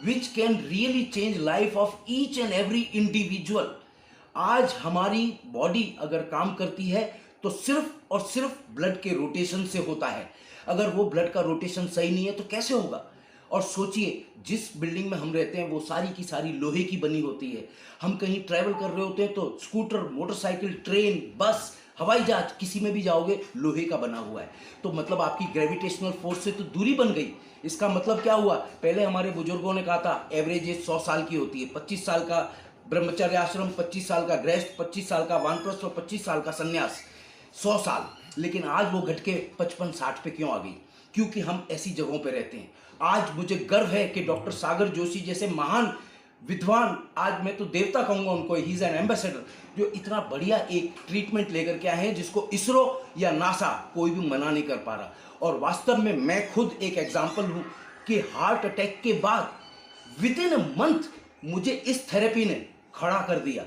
which can really change life of each and every individual. आज हमारी बॉडी अगर काम करती है तो सिर्फ और सिर्फ ब्लड के रोटेशन से होता है। अगर वो ब्लड का रोटेशन सही नहीं है तो कैसे होगा? और सोचिए, जिस बिल्डिंग में हम रहते हैं वो सारी की सारी लोहे की बनी होती है। हम कहीं ट्रैवल कर रहे होते हैं तो स्कूटर, मोटरसाइकिल, ट्रेन, बस, हवाई जहाज, किसी में भी जाओगे लोहे का बना हुआ है। तो मतलब आपकी ग्रेविटेशनल फोर्स से तो दूरी बन गई। इसका मतलब क्या हुआ? पहले हमारे बुजुर्गों ने कहा था एवरेज एज 100 साल की होती है। 25 साल का ब्रह्मचर्य आश्रम, 25 साल का गृहस्थ, 25 साल का वानप्रस्थ और 25 साल का संन्यास, 100 साल। लेकिन आज वो घट के 55-60 पे क्यों आ गई? क्योंकि हम ऐसी जगहों पे रहते हैं। आज मुझे गर्व है कि डॉक्टर सागर जोशी जैसे महान विद्वान, आज मैं तो देवता कहूंगा उनको, ही इज एन एम्बेसडर, जो इतना बढ़िया एक ट्रीटमेंट लेकर के आए हैं जिसको इसरो या नासा कोई भी मना नहीं कर पा रहा। और वास्तव में मैं खुद एक एग्जाम्पल हूं कि हार्ट अटैक के बाद विद इन अ मंथ मुझे इस थेरेपी ने खड़ा कर दिया।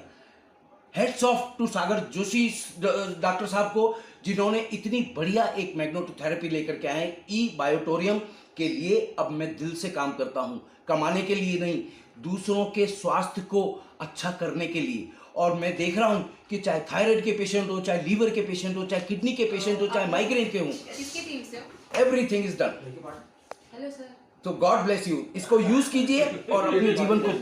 Heads off to Sagar Joshi doctor साहब को, जिन्होंने इतनी बढ़िया एक मैग्नेटोथेरेपी लेकर के आए ई बायोटोरियम के लिए। अब मैं दिल से काम करता हूं, कमाने के लिए नहीं, दूसरों के स्वास्थ्य को अच्छा करने के लिए। और मैं देख रहा हूं कि चाहे थायराइड के पेशेंट हो, चाहे लीवर के पेशेंट हो, चाहे किडनी के पेशेंट हो, चाहे माइग्रेन के हो, किसकी टीम से हो? Everything is done. Hello sir. तो गॉड ब्लेस यू। इसको यूज कीजिए और अपने जीवन को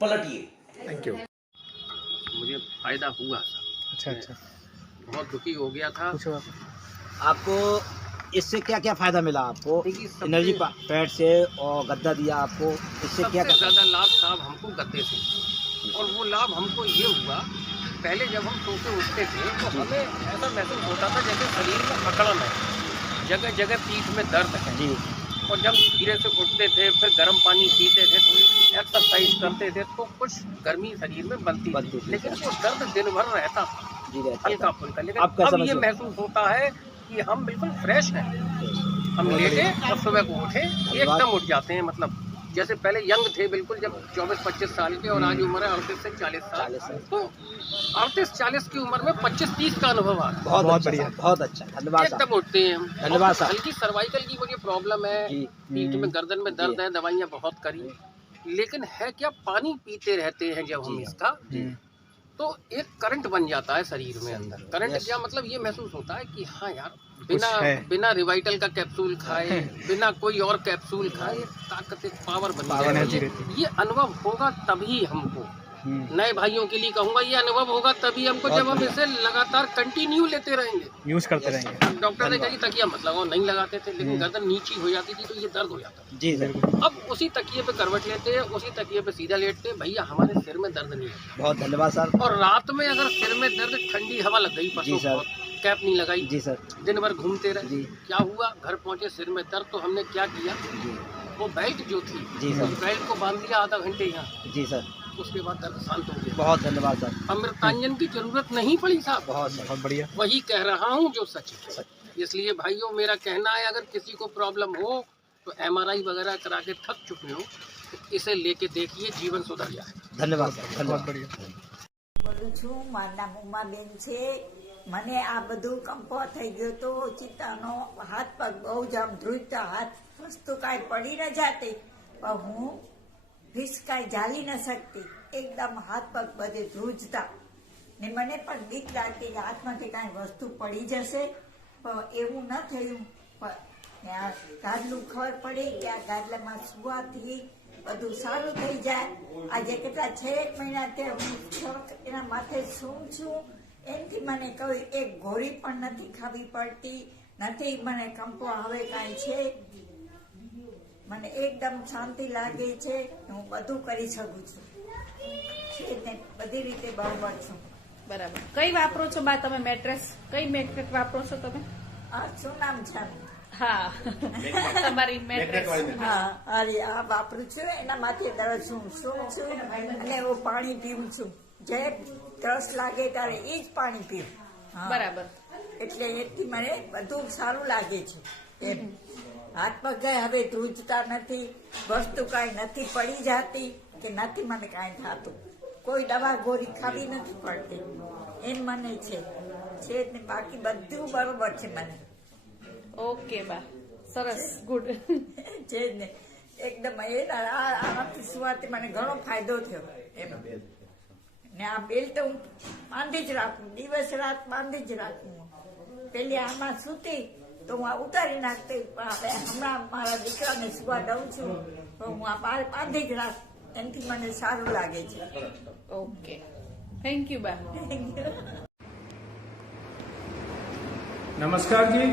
पलटिए। Thank you. मुझे फायदा हुआ। अच्छा। बहुत दुखी हो गया था। आपको इससे क्या क्या फायदा मिला? आपको एनर्जी पैड से और गद्दा दिया आपको, इससे क्या सबसे ज्यादा लाभ साहब हमको गद्दे से, और वो लाभ हमको ये हुआ, पहले जब हम सो के उठते थे तो हमें ऐसा महसूस होता था जैसे शरीर में अकड़न है, जगह जगह पीठ में दर्द है जी। और जब धीरे से उठते थे, फिर गर्म पानी पीते थे, थोड़ी सी एक्सरसाइज करते थे तो कुछ गर्मी शरीर में बनती थी, लेकिन वो दर्द दिन भर रहता था हल्का फुल्का। लेकिन अब ये महसूस होता है कि हम बिल्कुल फ्रेश हैं। हम लेटे और सुबह को उठे एकदम उठ जाते हैं। मतलब जैसे पहले यंग थे बिल्कुल, जब 24-25 साल के, और आज उम्र है 38 से 40 साल। तो 38-40 की उम्र में 25-30 का अनुभव आ रहा है। बहुत बढ़िया, बहुत अच्छा, धन्यवाद। एकदम उठते हैं हम। धन्यवाद। हल्की सर्वाइकल की मुझे प्रॉब्लम है, पीठ में गर्दन में दर्द है, दवाइयाँ बहुत करी, लेकिन है क्या, पानी पीते रहते हैं जब हम इसका, तो एक करंट बन जाता है शरीर में अंदर। करंट क्या मतलब, ये महसूस होता है कि हाँ यार, बिना रिवाइटल का कैप्सूल खाए, बिना कोई और कैप्सूल खाए, ताकत, एक पावर बनी है। ये अनुभव होगा तभी हमको, नए भाइयों के लिए कहूंगा, ये अनुभव होगा तभी हमको जब हम इसे लगातार कंटिन्यू लेते रहेंगे, यूज करते रहेंगे। डॉक्टर ने कहा तकिया मत लगाओ, नहीं लगाते थे, लेकिन गर्दन नीची हो जाती थी तो ये दर्द हो जाता जी सर। अब उसी तकिए पे करवट लेते हैं, उसी तकिए पे सीधा लेटते हैं, भैया हमारे सिर में दर्द नहीं है। बहुत धन्यवाद सर। और रात में अगर सिर में दर्द, ठंडी हवा लग गई, जी सर, कैप नहीं लगाई जी सर, दिन भर घूमते रहे, क्या हुआ, घर पहुंचे सिर में दर्द, तो हमने क्या किया, वो बेल्ट जो थी जी सर, उस बेल्ट को बांध दिया आधा घंटे यहाँ। जी सर। उसके बाद दर्द शांत हो गया। बहुत धन्यवाद सर। अमृतांजन की जरूरत नहीं पड़ी साहब। बहुत बढ़िया। वही कह रहा हूँ जो सच है। इसलिए भाइयों, मेरा कहना है, अगर किसी को प्रॉब्लम हो तो MRI वगैरह करा के थक चुके हो तो इसे लेके देखिए, जीवन सुधर जाए। धन्यवाद सर, धन्यवाद। બોલું છું, મારું નામ ઉમાબેન છે। મને આ બધું કંપો થઈ ગયો તો ચિત્તાનો હાથ પગ બહુ જ આમ ધ્રુજતા, હાથ વસ્તુ કાંઈ પડી ન જાતી, પણ હું રિસ્ક કાંઈ ઝાલી ન શકતી, એકદમ હાથ પગ બધે ધ્રુજતા ને મને પણ બીક લાગતી કે હાથમાંથી કાંઈ વસ્તુ પડી જશે, પણ એવું ન થયું। પણ આ ગાદલું ખબર પડી કે આ ગાદલામાં સુવાથી બધું સારું થઈ જાય। આજે કેટલા 6 મહિનાથી હું એના માથે સૂમ છું, એનાથી મને કોઈ એક ગોળી પણ નથી ખાવી પડતી, નથી મને કંપો હવે કાંઈ છે, મને એકદમ શાંતિ લાગે છે, હું બધું કરી શકું છું, બધી રીતે બરોબર છું। બરાબર। કઈ વાપરો છો બા તમે મેટ્રેસ? કઈ મેટ્રેસ વાપરો છો તમે? શું નામ છે? હા, તમારી મેટ્રેસ? હા, અરે આ વાપરું છું, એના માથે દરરોજ શું છું અને હું પાણી પીવું છું, જે તરસ લાગે ત્યારે એ જ પાણી પીવું। બરાબર। એટલે એથી મને બધું સારું લાગે છે એમ। હાથ પગ હવે ધ્રુજતા નથી, વસ્તુ કાંઈ નથી પડી જાતી કે નથી મને કાંઈ થતું, કોઈ દવા ગોળી ખાવી નથી પડતી, એમ મને છે ને, બાકી બધું બરોબર છે મને। ઓકે બા, સરસ, ગુડ છે ને, એકદમ આનાથી સુવાથી મને ઘણો ફાયદો થયો એમ। ને આ બેલ્ટ હું બાંધી જ રાખું, દિવસ રાત બાંધી જ રાખું। પેલી આમાં સૂતી તો હું આ ઉતારી નાખતી. પણ હવે હમણાં મારા દીકરાને સુવા દઉં છું તો હું આ બાંધી જ રાખ, એનાથી મને સારું લાગે છે. ઓકે, थैंक यू बा. नमस्कार जी,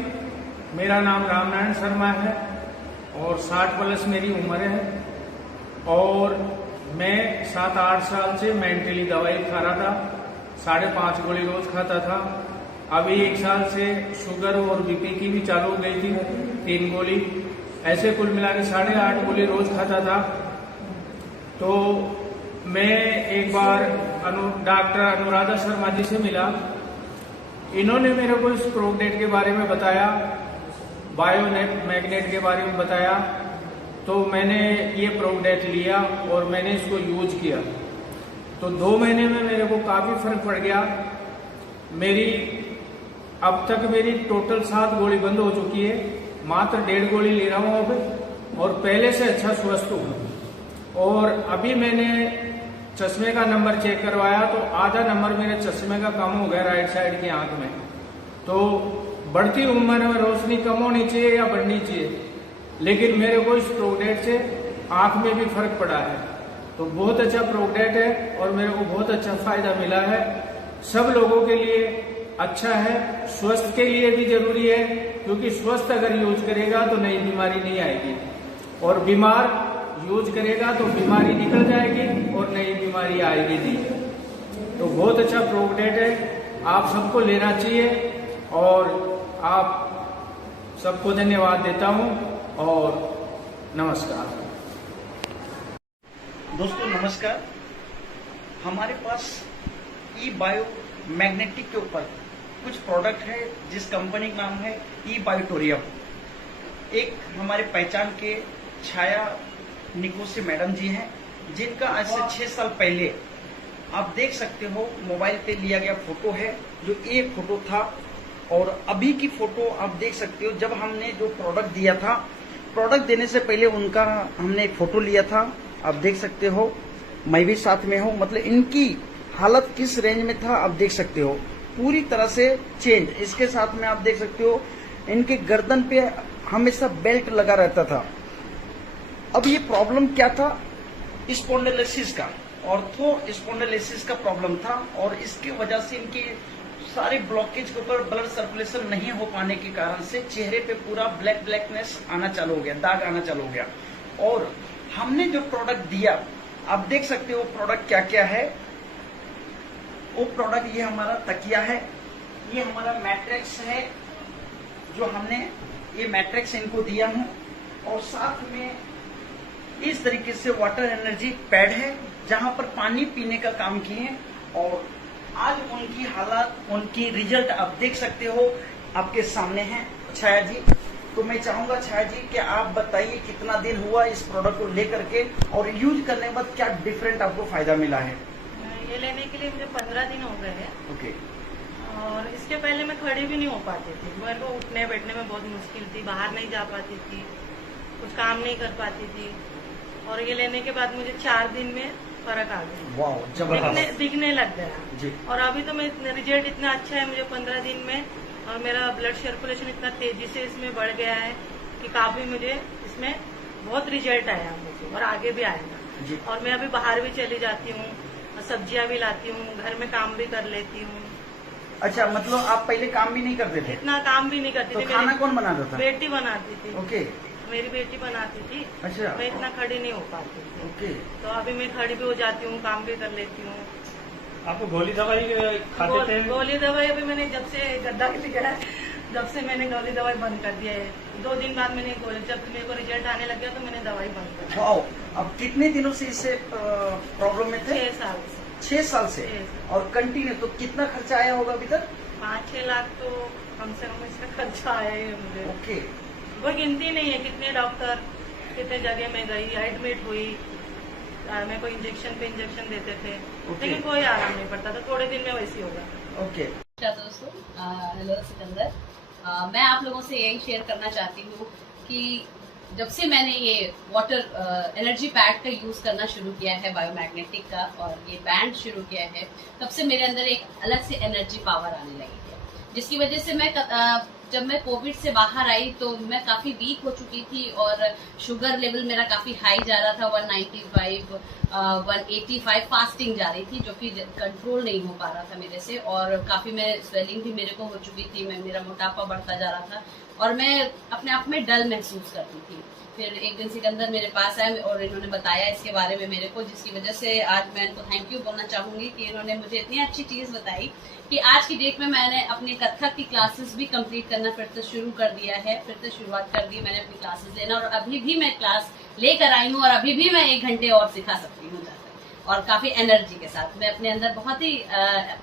मेरा नाम रामनारायण शर्मा है और 60 प्लस मेरी उम्र है और मैं 7-8 साल से मेंटली दवाई खा रहा था. 5.5 गोली रोज खाता था. अभी 1 साल से शुगर और बीपी की भी चालू हो गई थी, 3 गोली. ऐसे कुल मिला के 8.5 गोली रोज खाता था. तो मैं एक बार डॉक्टर अनुराधा शर्मा जी से मिला. इन्होंने मेरे को इस प्रोडक्ट के बारे में बताया, बायोनेट मैग्नेट के बारे में बताया. तो मैंने ये प्रोडक्ट लिया और मैंने इसको यूज किया. तो 2 महीने में मेरे को काफी फर्क पड़ गया. मेरी अब तक मेरी टोटल 7 गोली बंद हो चुकी है. मात्र 1.5 गोली ले रहा हूँ अब और पहले से अच्छा स्वस्थ हूँ. और अभी मैंने चश्मे का नंबर चेक करवाया तो आधा नंबर मेरे चश्मे का कम हो गया राइट साइड की आंख में. तो बढ़ती उम्र में रोशनी कम होनी चाहिए या बढ़नी चाहिए, लेकिन मेरे को इस प्रोडक्ट से आंख में भी फर्क पड़ा है. तो बहुत अच्छा प्रोडक्ट है और मेरे को बहुत अच्छा फायदा मिला है. सब लोगों के लिए अच्छा है, स्वस्थ के लिए भी जरूरी है, क्योंकि स्वस्थ अगर यूज करेगा तो नई बीमारी नहीं आएगी और बीमार यूज करेगा तो बीमारी निकल जाएगी और नई बीमारी आएगी नहीं. तो बहुत अच्छा प्रोडक्ट है, आप सबको लेना चाहिए और आप सबको धन्यवाद देता हूं और नमस्कार. दोस्तों नमस्कार, हमारे पास ई बायो मैग्नेटिक के ऊपर कुछ प्रोडक्ट है जिस कंपनी का नाम है ई बायोटोरियम. एक हमारे पहचान के छाया निकोसी मैडम जी हैं, जिनका आज से 6 साल पहले आप देख सकते हो मोबाइल पे लिया गया फोटो है, जो एक फोटो था और अभी की फोटो आप देख सकते हो. जब हमने जो प्रोडक्ट दिया था, प्रोडक्ट देने से पहले उनका हमने एक फोटो लिया था, आप देख सकते हो. मैं भी साथ में हूँ, मतलब इनकी हालत किस रेंज में था आप देख सकते हो, पूरी तरह से चेंज. इसके साथ में आप देख सकते हो इनके गर्दन पे हमेशा बेल्ट लगा रहता था. अब ये प्रॉब्लम क्या था, स्पॉन्डिलोसिस का, ऑर्थो स्पॉन्डिलोसिस का प्रॉब्लम था और इसकी वजह से इनकी सारे ब्लॉकेज के ऊपर ब्लड सर्कुलेशन नहीं हो पाने के कारण से चेहरे पे पूरा ब्लैकनेस आना चालू हो गया, दाग आना चालू हो गया. और हमने जो प्रोडक्ट दिया आप देख सकते हो प्रोडक्ट क्या क्या है. वो प्रोडक्ट ये हमारा तकिया है, ये हमारा मैट्रिक्स है, जो हमने ये मैट्रिक्स इनको दिया हूं और साथ में इस तरीके से वाटर एनर्जी पैड है जहां पर पानी पीने का काम किए. और आज उनकी हालत, उनकी रिजल्ट आप देख सकते हो, आपके सामने है. छाया जी, तो मैं चाहूंगा छाया जी कि आप बताइए कितना दिन हुआ इस प्रोडक्ट को लेकर के और यूज करने के बाद क्या डिफरेंट आपको फायदा मिला है. ये लेने के लिए मुझे 15 दिन हो गए हैं. ओके. और इसके पहले मैं खड़ी भी नहीं हो पाती थी, मेरे को उठने बैठने में बहुत मुश्किल थी, बाहर नहीं जा पाती थी, कुछ काम नहीं कर पाती थी. और ये लेने के बाद मुझे 4 दिन में फर्क आ गया. वाह, जबरदस्त. दिखने लग गया जी. और अभी तो मैं रिजल्ट इतना अच्छा है मुझे 15 दिन में, और मेरा ब्लड सर्कुलेशन इतना तेजी से इसमें बढ़ गया है कि काफी मुझे इसमें बहुत रिजल्ट आया मुझे और आगे भी आएगा. और मैं अभी बाहर भी चली जाती हूँ, सब्जियां भी लाती हूँ, घर में काम भी कर लेती हूँ. अच्छा, मतलब आप पहले काम भी नहीं करते थे? इतना काम भी नहीं करती तो थी. खाना कौन बनाता था? बेटी बनाती थी. ओके. मेरी बेटी बनाती थी. अच्छा. मैं इतना खड़ी नहीं हो पाती थी. ओके. तो अभी मैं खड़ी भी हो जाती हूँ, काम भी कर लेती हूँ. आपको गोली दवाई खाते थे? गोली दवाई अभी मैंने जब से गड्ढा लिया है, जब से मैंने गोली दवाई बंद कर दिया है. 2 दिन बाद मैंने गोली, जब मेरे को रिजल्ट आने लग गया तो मैंने दवाई बंद कर दी. अब कितने दिनों से इससे प्रॉब्लम में थे? 6 साल से. 6 साल से. और कंटिन्यू. तो कितना खर्चा आया होगा अभी तक? 5-6 लाख तो कम से कम इसका खर्चा आया है मुझे. ओके. वो गिनती नहीं है कितने डॉक्टर कितने जगह में गई, एडमिट हुई, मेरे को इंजेक्शन पे इंजेक्शन देते थे, लेकिन कोई आराम नहीं पड़ता था. थोड़े दिन में वैसे होगा. ओके. दोस्तों, हेलो सिकंदर, मैं आप लोगों से यही शेयर करना चाहती हूँ कि जब से मैंने ये वाटर एनर्जी पैड का यूज करना शुरू किया है, बायोमैग्नेटिक का, और ये बैंड शुरू किया है, तब से मेरे अंदर एक अलग से एनर्जी पावर आने लगी है, जिसकी वजह से मैं जब मैं कोविड से बाहर आई तो मैं काफी वीक हो चुकी थी और शुगर लेवल मेरा काफी हाई जा रहा था, 195, 185 फास्टिंग जा रही थी, जो कि कंट्रोल नहीं हो पा रहा था मेरे से। और काफी मैं स्वेलिंग भी मेरे को हो चुकी थी, मेरा मोटापा बढ़ता जा रहा था और मैं अपने आप में डल महसूस करती थी। फिर एक दिन सिकंदर मेरे पास आए और इन्होंने बताया इसके बारे में मेरे को, जिसकी वजह से आज मैं इनको थैंक यू बोलना चाहूंगी कि इन्होंने मुझे इतनी अच्छी चीज बताई कि आज की डेट में मैंने अपने कथक की क्लासेस भी कंप्लीट करना फिर से शुरू कर दिया है, फिर से शुरुआत कर दी मैंने अपनी क्लासेस लेना, और अभी भी मैं क्लास लेकर आई हूँ और अभी भी मैं 1 घंटे और सिखा सकती हूँ और काफी एनर्जी के साथ। मैं अपने अंदर बहुत ही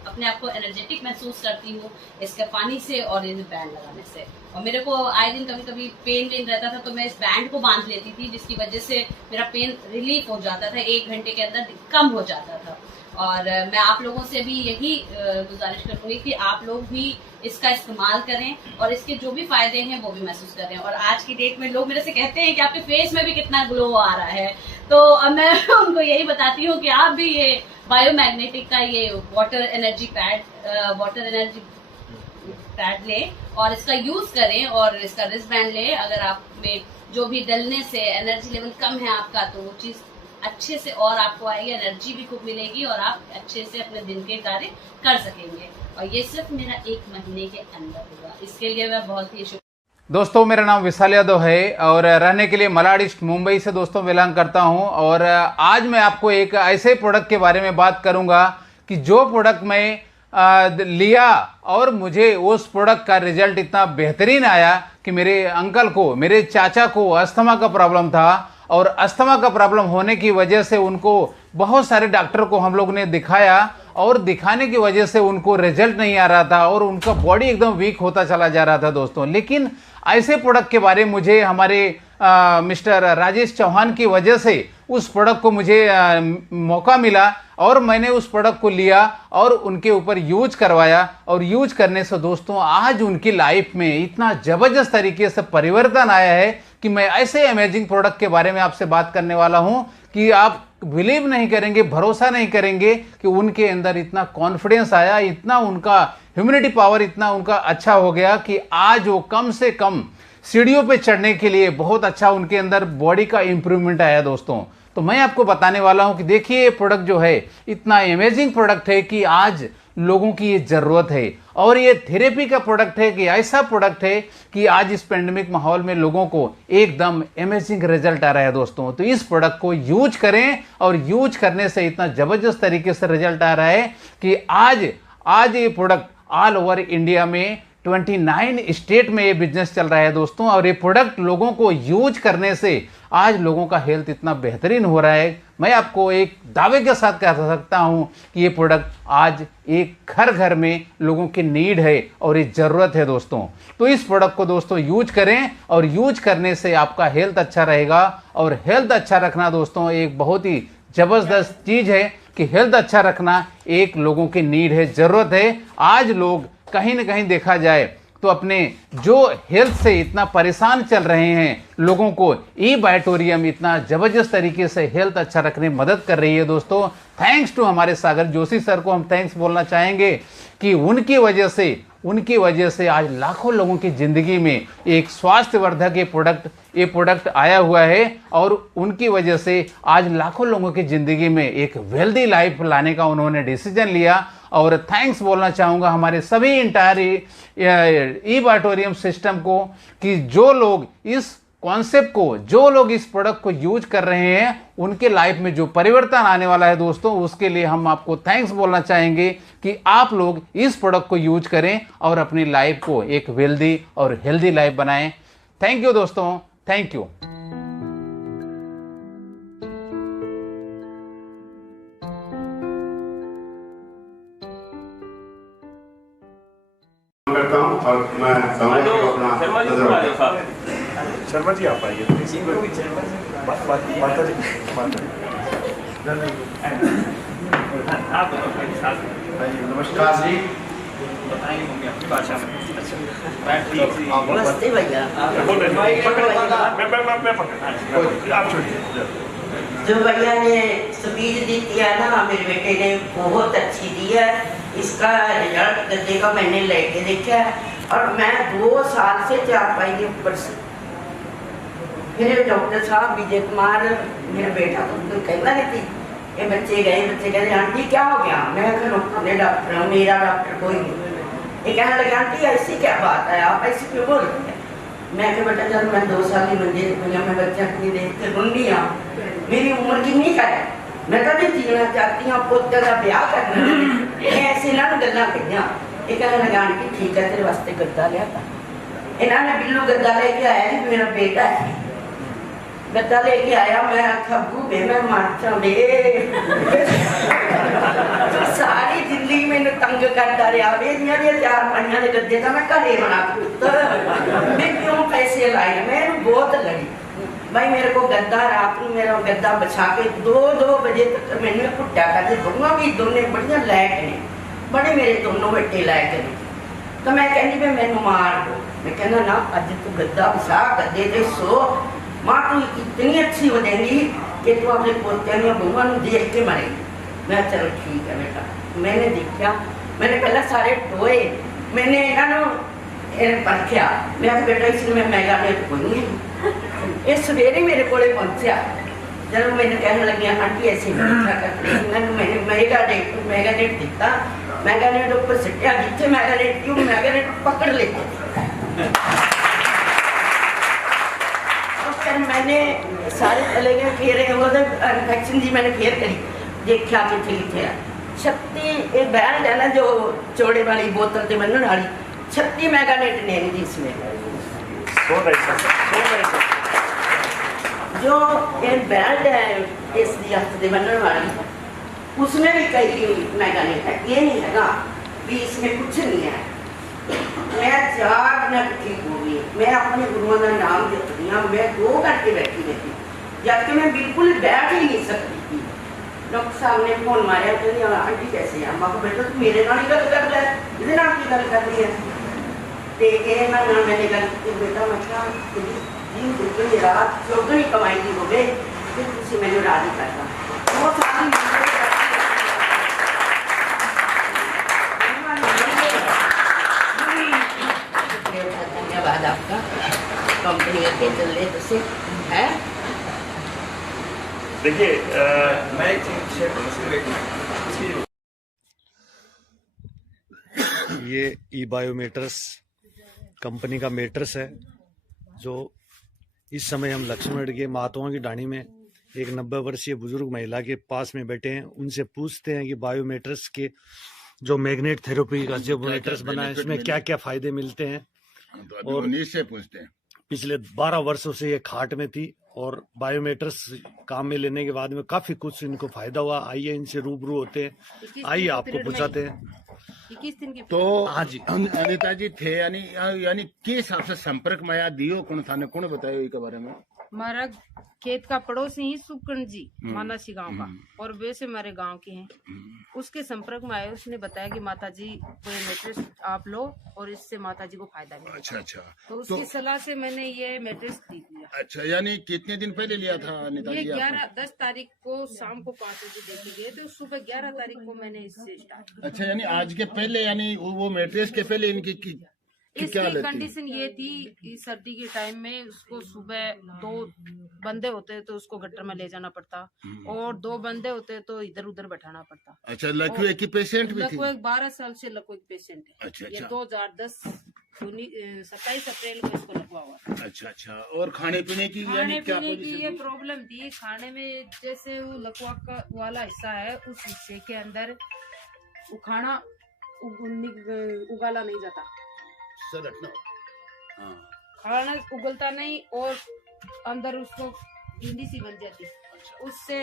अपने आप को एनर्जेटिक महसूस करती हूँ इसके पानी से और ये बैंड लगाने से। और मेरे को आए दिन कभी कभी पेन रहता था तो मैं इस बैंड को बांध लेती थी, जिसकी वजह से मेरा पेन रिलीफ हो जाता था, 1 घंटे के अंदर कम हो जाता था। और मैं आप लोगों से भी यही गुजारिश करूंगी कि आप लोग भी इसका इस्तेमाल करें और इसके जो भी फायदे हैं वो भी महसूस करें। और आज की डेट में लोग मेरे से कहते हैं कि आपके फेस में भी कितना ग्लो आ रहा है, तो अब मैं उनको यही बताती हूँ कि आप भी ये बायोमैग्नेटिक का ये वाटर एनर्जी पैड लें और इसका यूज करें और इसका रिस्ट बैंड लें। अगर आप में जो भी डलनेस है, एनर्जी लेवल कम है आपका, तो वो चीज अच्छे से और आपको आएगी, एनर्जी भी खूब मिलेगी और आप अच्छे से अपने दिन के कार्य कर सकेंगे। और ये सिर्फ मेरा 1 महीने के अंदर हुआ, इसके लिए मैं बहुत ही दोस्तों मेरा नाम विशाल यादव है और रहने के लिए मलाड ईस्ट मुंबई से दोस्तों बिलोंग करता हूं। और आज मैं आपको एक ऐसे प्रोडक्ट के बारे में बात करूंगा कि जो प्रोडक्ट मैं लिया और मुझे उस प्रोडक्ट का रिजल्ट इतना बेहतरीन आया कि मेरे अंकल को, मेरे चाचा को अस्थमा का प्रॉब्लम था और अस्थमा का प्रॉब्लम होने की वजह से उनको बहुत सारे डॉक्टर को हम लोग ने दिखाया और दिखाने की वजह से उनको रिजल्ट नहीं आ रहा था और उनका बॉडी एकदम वीक होता चला जा रहा था दोस्तों। लेकिन ऐसे प्रोडक्ट के बारे में मुझे हमारे मिस्टर राजेश चौहान की वजह से उस प्रोडक्ट को मुझे मौका मिला और मैंने उस प्रोडक्ट को लिया और उनके ऊपर यूज करवाया और यूज करने से दोस्तों आज उनकी लाइफ में इतना ज़बरदस्त तरीके से परिवर्तन आया है कि मैं ऐसे अमेजिंग प्रोडक्ट के बारे में आपसे बात करने वाला हूं कि आप बिलीव नहीं करेंगे, भरोसा नहीं करेंगे कि उनके अंदर इतना कॉन्फिडेंस आया, इतना उनका ह्यूमिनिटी पावर इतना उनका अच्छा हो गया कि आज वो कम से कम सीढ़ियों पे चढ़ने के लिए बहुत अच्छा उनके अंदर बॉडी का इंप्रूवमेंट आया दोस्तों। तो मैं आपको बताने वाला हूं कि देखिए ये प्रोडक्ट जो है इतना अमेजिंग प्रोडक्ट है कि आज लोगों की ये जरूरत है और ये थेरेपी का प्रोडक्ट है कि ऐसा प्रोडक्ट है कि आज इस पेंडेमिक माहौल में लोगों को एकदम अमेजिंग रिजल्ट आ रहा है दोस्तों। तो इस प्रोडक्ट को यूज करें और यूज करने से इतना जबरदस्त तरीके से रिजल्ट आ रहा है कि आज ये प्रोडक्ट ऑल ओवर इंडिया में 29 स्टेट में ये बिजनेस चल रहा है दोस्तों। और ये प्रोडक्ट लोगों को यूज करने से आज लोगों का हेल्थ इतना बेहतरीन हो रहा है, मैं आपको एक दावे के साथ कह सकता हूं कि ये प्रोडक्ट आज एक घर में लोगों की नीड है और ये ज़रूरत है दोस्तों। तो इस प्रोडक्ट को दोस्तों यूज करें और यूज करने से आपका हेल्थ अच्छा रहेगा। और हेल्थ अच्छा रखना दोस्तों एक बहुत ही ज़बरदस्त चीज़ है कि हेल्थ अच्छा रखना एक लोगों की नीड है, ज़रूरत है। आज लोग कहीं ना कहीं देखा जाए तो अपने जो हेल्थ से इतना परेशान चल रहे हैं लोगों को ई बायोटोरियम इतना ज़बरदस्त तरीके से हेल्थ अच्छा रखने में मदद कर रही है दोस्तों। थैंक्स टू हमारे सागर जोशी सर को हम थैंक्स बोलना चाहेंगे कि उनकी वजह से आज लाखों लोगों की ज़िंदगी में एक स्वास्थ्यवर्धक ये प्रोडक्ट आया हुआ है और उनकी वजह से आज लाखों लोगों की ज़िंदगी में एक वेल्दी लाइफ लाने का उन्होंने डिसीजन लिया। और थैंक्स बोलना चाहूँगा हमारे सभी इंटायर ई बायोटोरियम सिस्टम को कि जो लोग इस कॉन्सेप्ट को, जो लोग इस प्रोडक्ट को यूज कर रहे हैं उनके लाइफ में जो परिवर्तन आने वाला है दोस्तों, उसके लिए हम आपको थैंक्स बोलना चाहेंगे कि आप लोग इस प्रोडक्ट को यूज करें और अपनी लाइफ को एक वेल्दी और हेल्दी लाइफ बनाएं। थैंक यू दोस्तों, थैंक यू। करता हूं और मैं शर्मा जी आप आइए नमस्कार जी, बताएंगे मम्मी अपनी भाषा में। नमस्ते भैया। आप छोड़िए। जो भैया ने स्पीच दी थी ना मेरे बेटे ने बहुत अच्छी दी है। इसका रिजल्ट गद्दे का मैंने लेके देखा और मैं 2 साल से चारपाई के ऊपर से। फिर डॉक्टर साहब विजय कुमार मेरा बेटा तो कहता नहीं थी, ये बच्चे गए आंटी क्या हो गया? मैं अपने डॉक्टर हूँ, मेरा डॉक्टर कोई नहीं। ये कहने लगे आंटी ऐसी क्या बात है, आप ऐसी क्यों बोल रहे हैं? मैं कहा बेटा जब मैं 2 साल की मंजे मैं बच्चा अपनी देख के रुंडी हाँ, मेरी उम्र कितनी का है, मैं कभी जीना चाहती हूँ, पोते का ब्याह करना। मैं ऐसे ना गल्ला कही। ये कहने लगे आंटी ठीक है तेरे वास्ते गद्दा लिया था। इन्होंने बिल्लू गद्दा लेके आया नहीं, मेरा बेटा है गद्दा लेके आया। मैं खबू बे मैं मर जाऊंगे। सारी जिंदगी मैंने तंग करता रहा, मेरे 4 गद्दे का मैं घरे बना पुत्र, मैं क्यों पैसे लाए? मैं बहुत लड़ी भाई, मेरे को गद्दा रात को मेरा गद्दा बछा के 2-2 बजे तक मैंने कुट्टा करते दोनों भी दोनों बढ़िया लैक ने, बड़े मेरे दोनों बेटे लैक ने। तो मैं कहनी भी मैनू मार दो। मैं कहना ना अज तू गद्दा बछा गद्दे ते सो, माँ तू इतनी अच्छी हो जाएगी कि तू अपने पोतिया या बहुआ देख के मरेगी। मैं चलो ठीक है बेटा। मैंने देखा, मैंने पहले सारे टोए, मैंने इन्होंने परखिया। मैं बेटा इसमें मैगा ने कोई नहीं। ये सवेरे मेरे को पहुंचा, जब मैंने कहने लगी आंटी ऐसे मैंने मैगानेट दिता, मैगानेट ऊपर सिटिया, जिथे मैगानेट क्यों मैगानेट पकड़ लेते। फिर मैंने सारे चले गए, फिर इन्फेक्शन जी मैंने फिर करी, देखा कितने कितने शक्ति एक बैल है ना जो चौड़े वाली बोतल से बनने वाली 36 मैगानेट ने इसमें जो एक बेल्ट है इस हथ से बनने वाली, उसमें भी कई मैगानेट है। ये नहीं है ना भी इसमें कुछ नहीं है। मैं 4 मिनट ठीक हो गई, मैं अपने गुरुओं का नाम जपती हूँ। मैं 2 घंटे बैठी रहती, जबकि मैं बिल्कुल बैठ ही नहीं सकती थी। डॉक्टर साहब ने फोन मारा, कहते आंटी कैसे है? मैं बेटा तू मेरे नाल ही गल कर ले, इहदे नाल की गल कर रही है? मैंने गल की बेटा मैं दिन दुगनी रात चौगनी कमाई की हो गए, फिर मैंने राजी करता। बहुत धन्यवाद आपका, कंपनी के चल रहे है। देखिए मैं एक चीज शेयर करूँ, ये ई बायोमेट्रस कंपनी का मेट्रस है, जो इस समय हम लक्ष्मण के महात्मा की ढाणी में एक 90 वर्षीय बुजुर्ग महिला के पास में बैठे हैं। उनसे पूछते हैं कि बायोमेट्रस के जो मैग्नेट थेरेपी का जो मेट्रस बना है उसमें क्या क्या फायदे मिलते हैं। और उन्हीं से पूछते हैं। पिछले 12 वर्षों से ये खाट में थी और बायोमेट्रस काम में लेने के बाद में काफी कुछ इनको फायदा हुआ। आइए इनसे रूबरू होते हैं, आइए आपको पूछाते हैं। 21 दिन की तो हाँ जी अनिता जी थे यानी किस हिसाब से संपर्क में आया दियो कौन था ने कौन बताया के बारे में? हमारा खेत का पड़ोसी ही सुकर्ण जी मानासी गांव का, और वैसे हमारे गांव के हैं। उसके संपर्क में आए, उसने बताया कि माता जी कोई मैट्रेस आप लो और इससे माता जी को फायदा मिलेगा। अच्छा अच्छा। तो उसकी सलाह से मैंने ये मैट्रेस खरीद लिया। अच्छा, यानी कितने दिन पहले लिया था अनिता ये जी? 10 तारीख को शाम को 5 बजे देखे गए थे, सुबह 11 तारीख को मैंने इससे स्टार्ट किया। अच्छा, यानी आज के पहले, यानी वो मैट्रेस के पहले इनकी इसकी कंडीशन ये थी कि सर्दी के टाइम में उसको सुबह 2 बंदे होते तो उसको गटर में ले जाना पड़ता, और 2 बंदे होते तो इधर उधर बैठाना पड़ता। अच्छा, लकवे एक पेशेंट भी थी? लकवे 12 साल से लकवे पेशेंट है। अच्छा, ये 2010 27 अप्रैल को इसको लगवा हुआ। अच्छा अच्छा। और खाने पीने की यानी क्या की ये प्रॉब्लम थी खाने में, जैसे वो लकवा का वाला हिस्सा है उस हिस्से के अंदर वो खाना उगाला नहीं जाता, खाना उगलता नहीं और अंदर उसको भिंडी सी बन जाती, उससे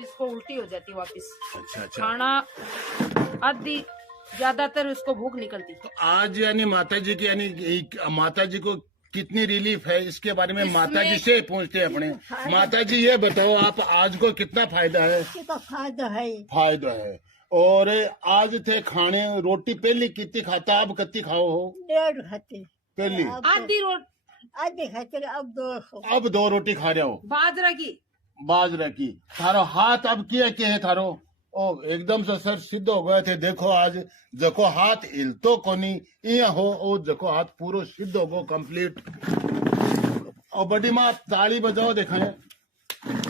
इसको उल्टी हो जाती वापस। अच्छा अच्छा। खाना आधी ज्यादातर उसको भूख निकलती। तो आज यानी माता जी की, यानी माता जी को कितनी रिलीफ है इसके बारे में माता जी से पूछते हैं अपने। माता जी ये बताओ, आप आज को कितना फायदा है? फायदा है। और आज थे खाने रोटी पहली कितनी खाता, अब कितनी खाओ हो? 1.5 खाते पहली आधी खाते, अब 2 रोटी खा रहे हो बाजरा की। थारो हाथ अब क्या है थारो? ओ एकदम से सर सिद्ध हो गए थे। देखो आज देखो हाथ हिलतो कोनी ये हो, ओ देखो हाथ पूरा सिद्ध हो गो कंप्लीट। और बड़ी माँ ताली बजाओ देखें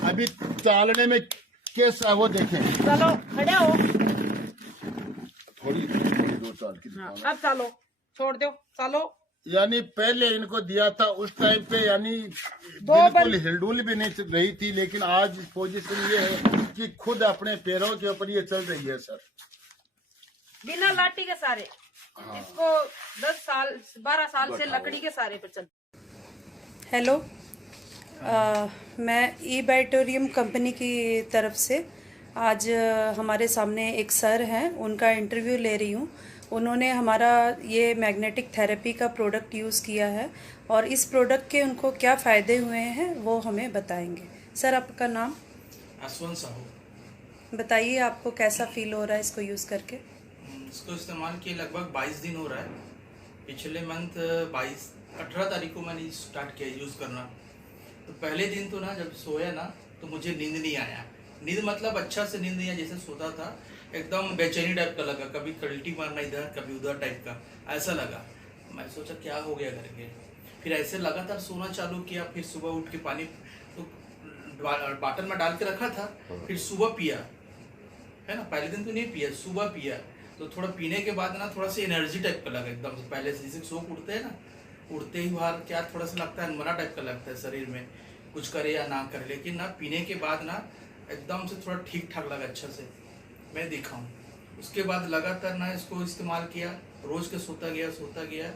अभी चालने में कैसा वो देखें। चलो खड़े हो, थोड़ी 2-4 की अब चलो, छोड़ दो, चलो। यानी पहले इनको दिया था उस टाइम पे यानी बिल्कुल हिलडुल भी नहीं रही थी, लेकिन आज पोजीशन ये है कि खुद अपने पैरों के ऊपर ये चल रही है सर, बिना लाठी के सारे। इसको 10 साल 12 साल से लकड़ी के सारे पे चल। हेलो, मैं ई बायोटोरियम कंपनी की तरफ से आज हमारे सामने एक सर हैं, उनका इंटरव्यू ले रही हूँ। उन्होंने हमारा ये मैग्नेटिक थेरेपी का प्रोडक्ट यूज़ किया है और इस प्रोडक्ट के उनको क्या फ़ायदे हुए हैं वो हमें बताएंगे। सर आपका नाम? आसवन साहू। बताइए आपको कैसा फील हो रहा है इसको यूज़ करके? इसको इस्तेमाल किए लगभग 22 दिन हो रहा है। पिछले मंथ 18 तारीख को मैंने स्टार्ट किया यूज़ करना। तो पहले दिन तो ना जब सोया ना तो मुझे नींद नहीं आया। नींद मतलब अच्छा से नींद नहीं आया, जैसे सोता था एकदम बेचैनी टाइप का लगा, कभी कल्टी मारना इधर कभी उधर टाइप का ऐसा लगा। मैं सोचा क्या हो गया करके, फिर ऐसे लगातार सोना चालू किया। फिर सुबह उठ के पानी तो बॉटल में डाल के रखा था, फिर सुबह पिया है ना। पहले दिन तो नहीं पिया, सुबह पिया तो थोड़ा पीने के बाद ना थोड़ा सा एनर्जी टाइप का लगा एकदम से। पहले से जैसे सो उठते हैं ना, उठते ही बाहर क्या थोड़ा सा लगता है मना टाइप का लगता है शरीर में, कुछ करे या ना करे। लेकिन ना पीने के बाद ना एकदम से थोड़ा ठीक ठाक लगा, अच्छा से मैं देखा हूँ। उसके बाद लगातार ना इसको इस्तेमाल किया, रोज के सोता गया।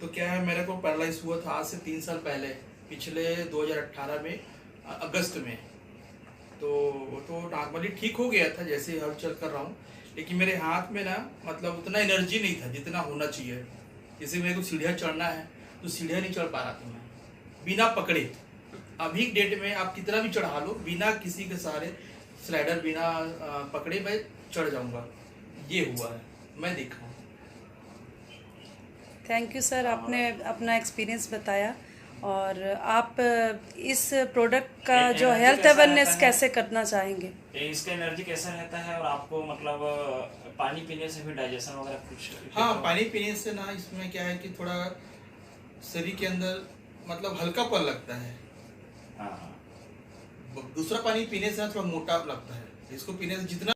तो क्या है, मेरे को पैरालाइज हुआ था आज से 3 साल पहले, पिछले 2018 में अगस्त में। तो नॉर्मली ठीक हो गया था जैसे हल चल कर रहा हूँ, लेकिन मेरे हाथ में ना मतलब उतना एनर्जी नहीं था जितना होना चाहिए। जैसे मेरे को सीढ़ियाँ चढ़ना है तो सीढ़ियाँ नहीं चढ़ पा रहा था मैं बिना पकड़े। अभी डेट में आप कितना भी चढ़ा लो, बिना किसी के सहारे स्लाइडर बिना पकड़े मैं चढ़ जाऊंगा। ये हुआ है, मैं देखा हूँ। थैंक यू सर, आपने अपना एक्सपीरियंस बताया। और आप इस प्रोडक्ट का जो हेल्थ अवेयरनेस कैसे करना चाहेंगे? इसका एनर्जी कैसा रहता है और आपको मतलब पानी पीने से भी डाइजेशन वगैरह कुछ? हाँ, पानी पीने से ना इसमें क्या है कि थोड़ा शरीर के अंदर मतलब हल्कापन लगता है। दूसरा पानी पीने से थोड़ा मोटा लगता है। इसको पीने से जितना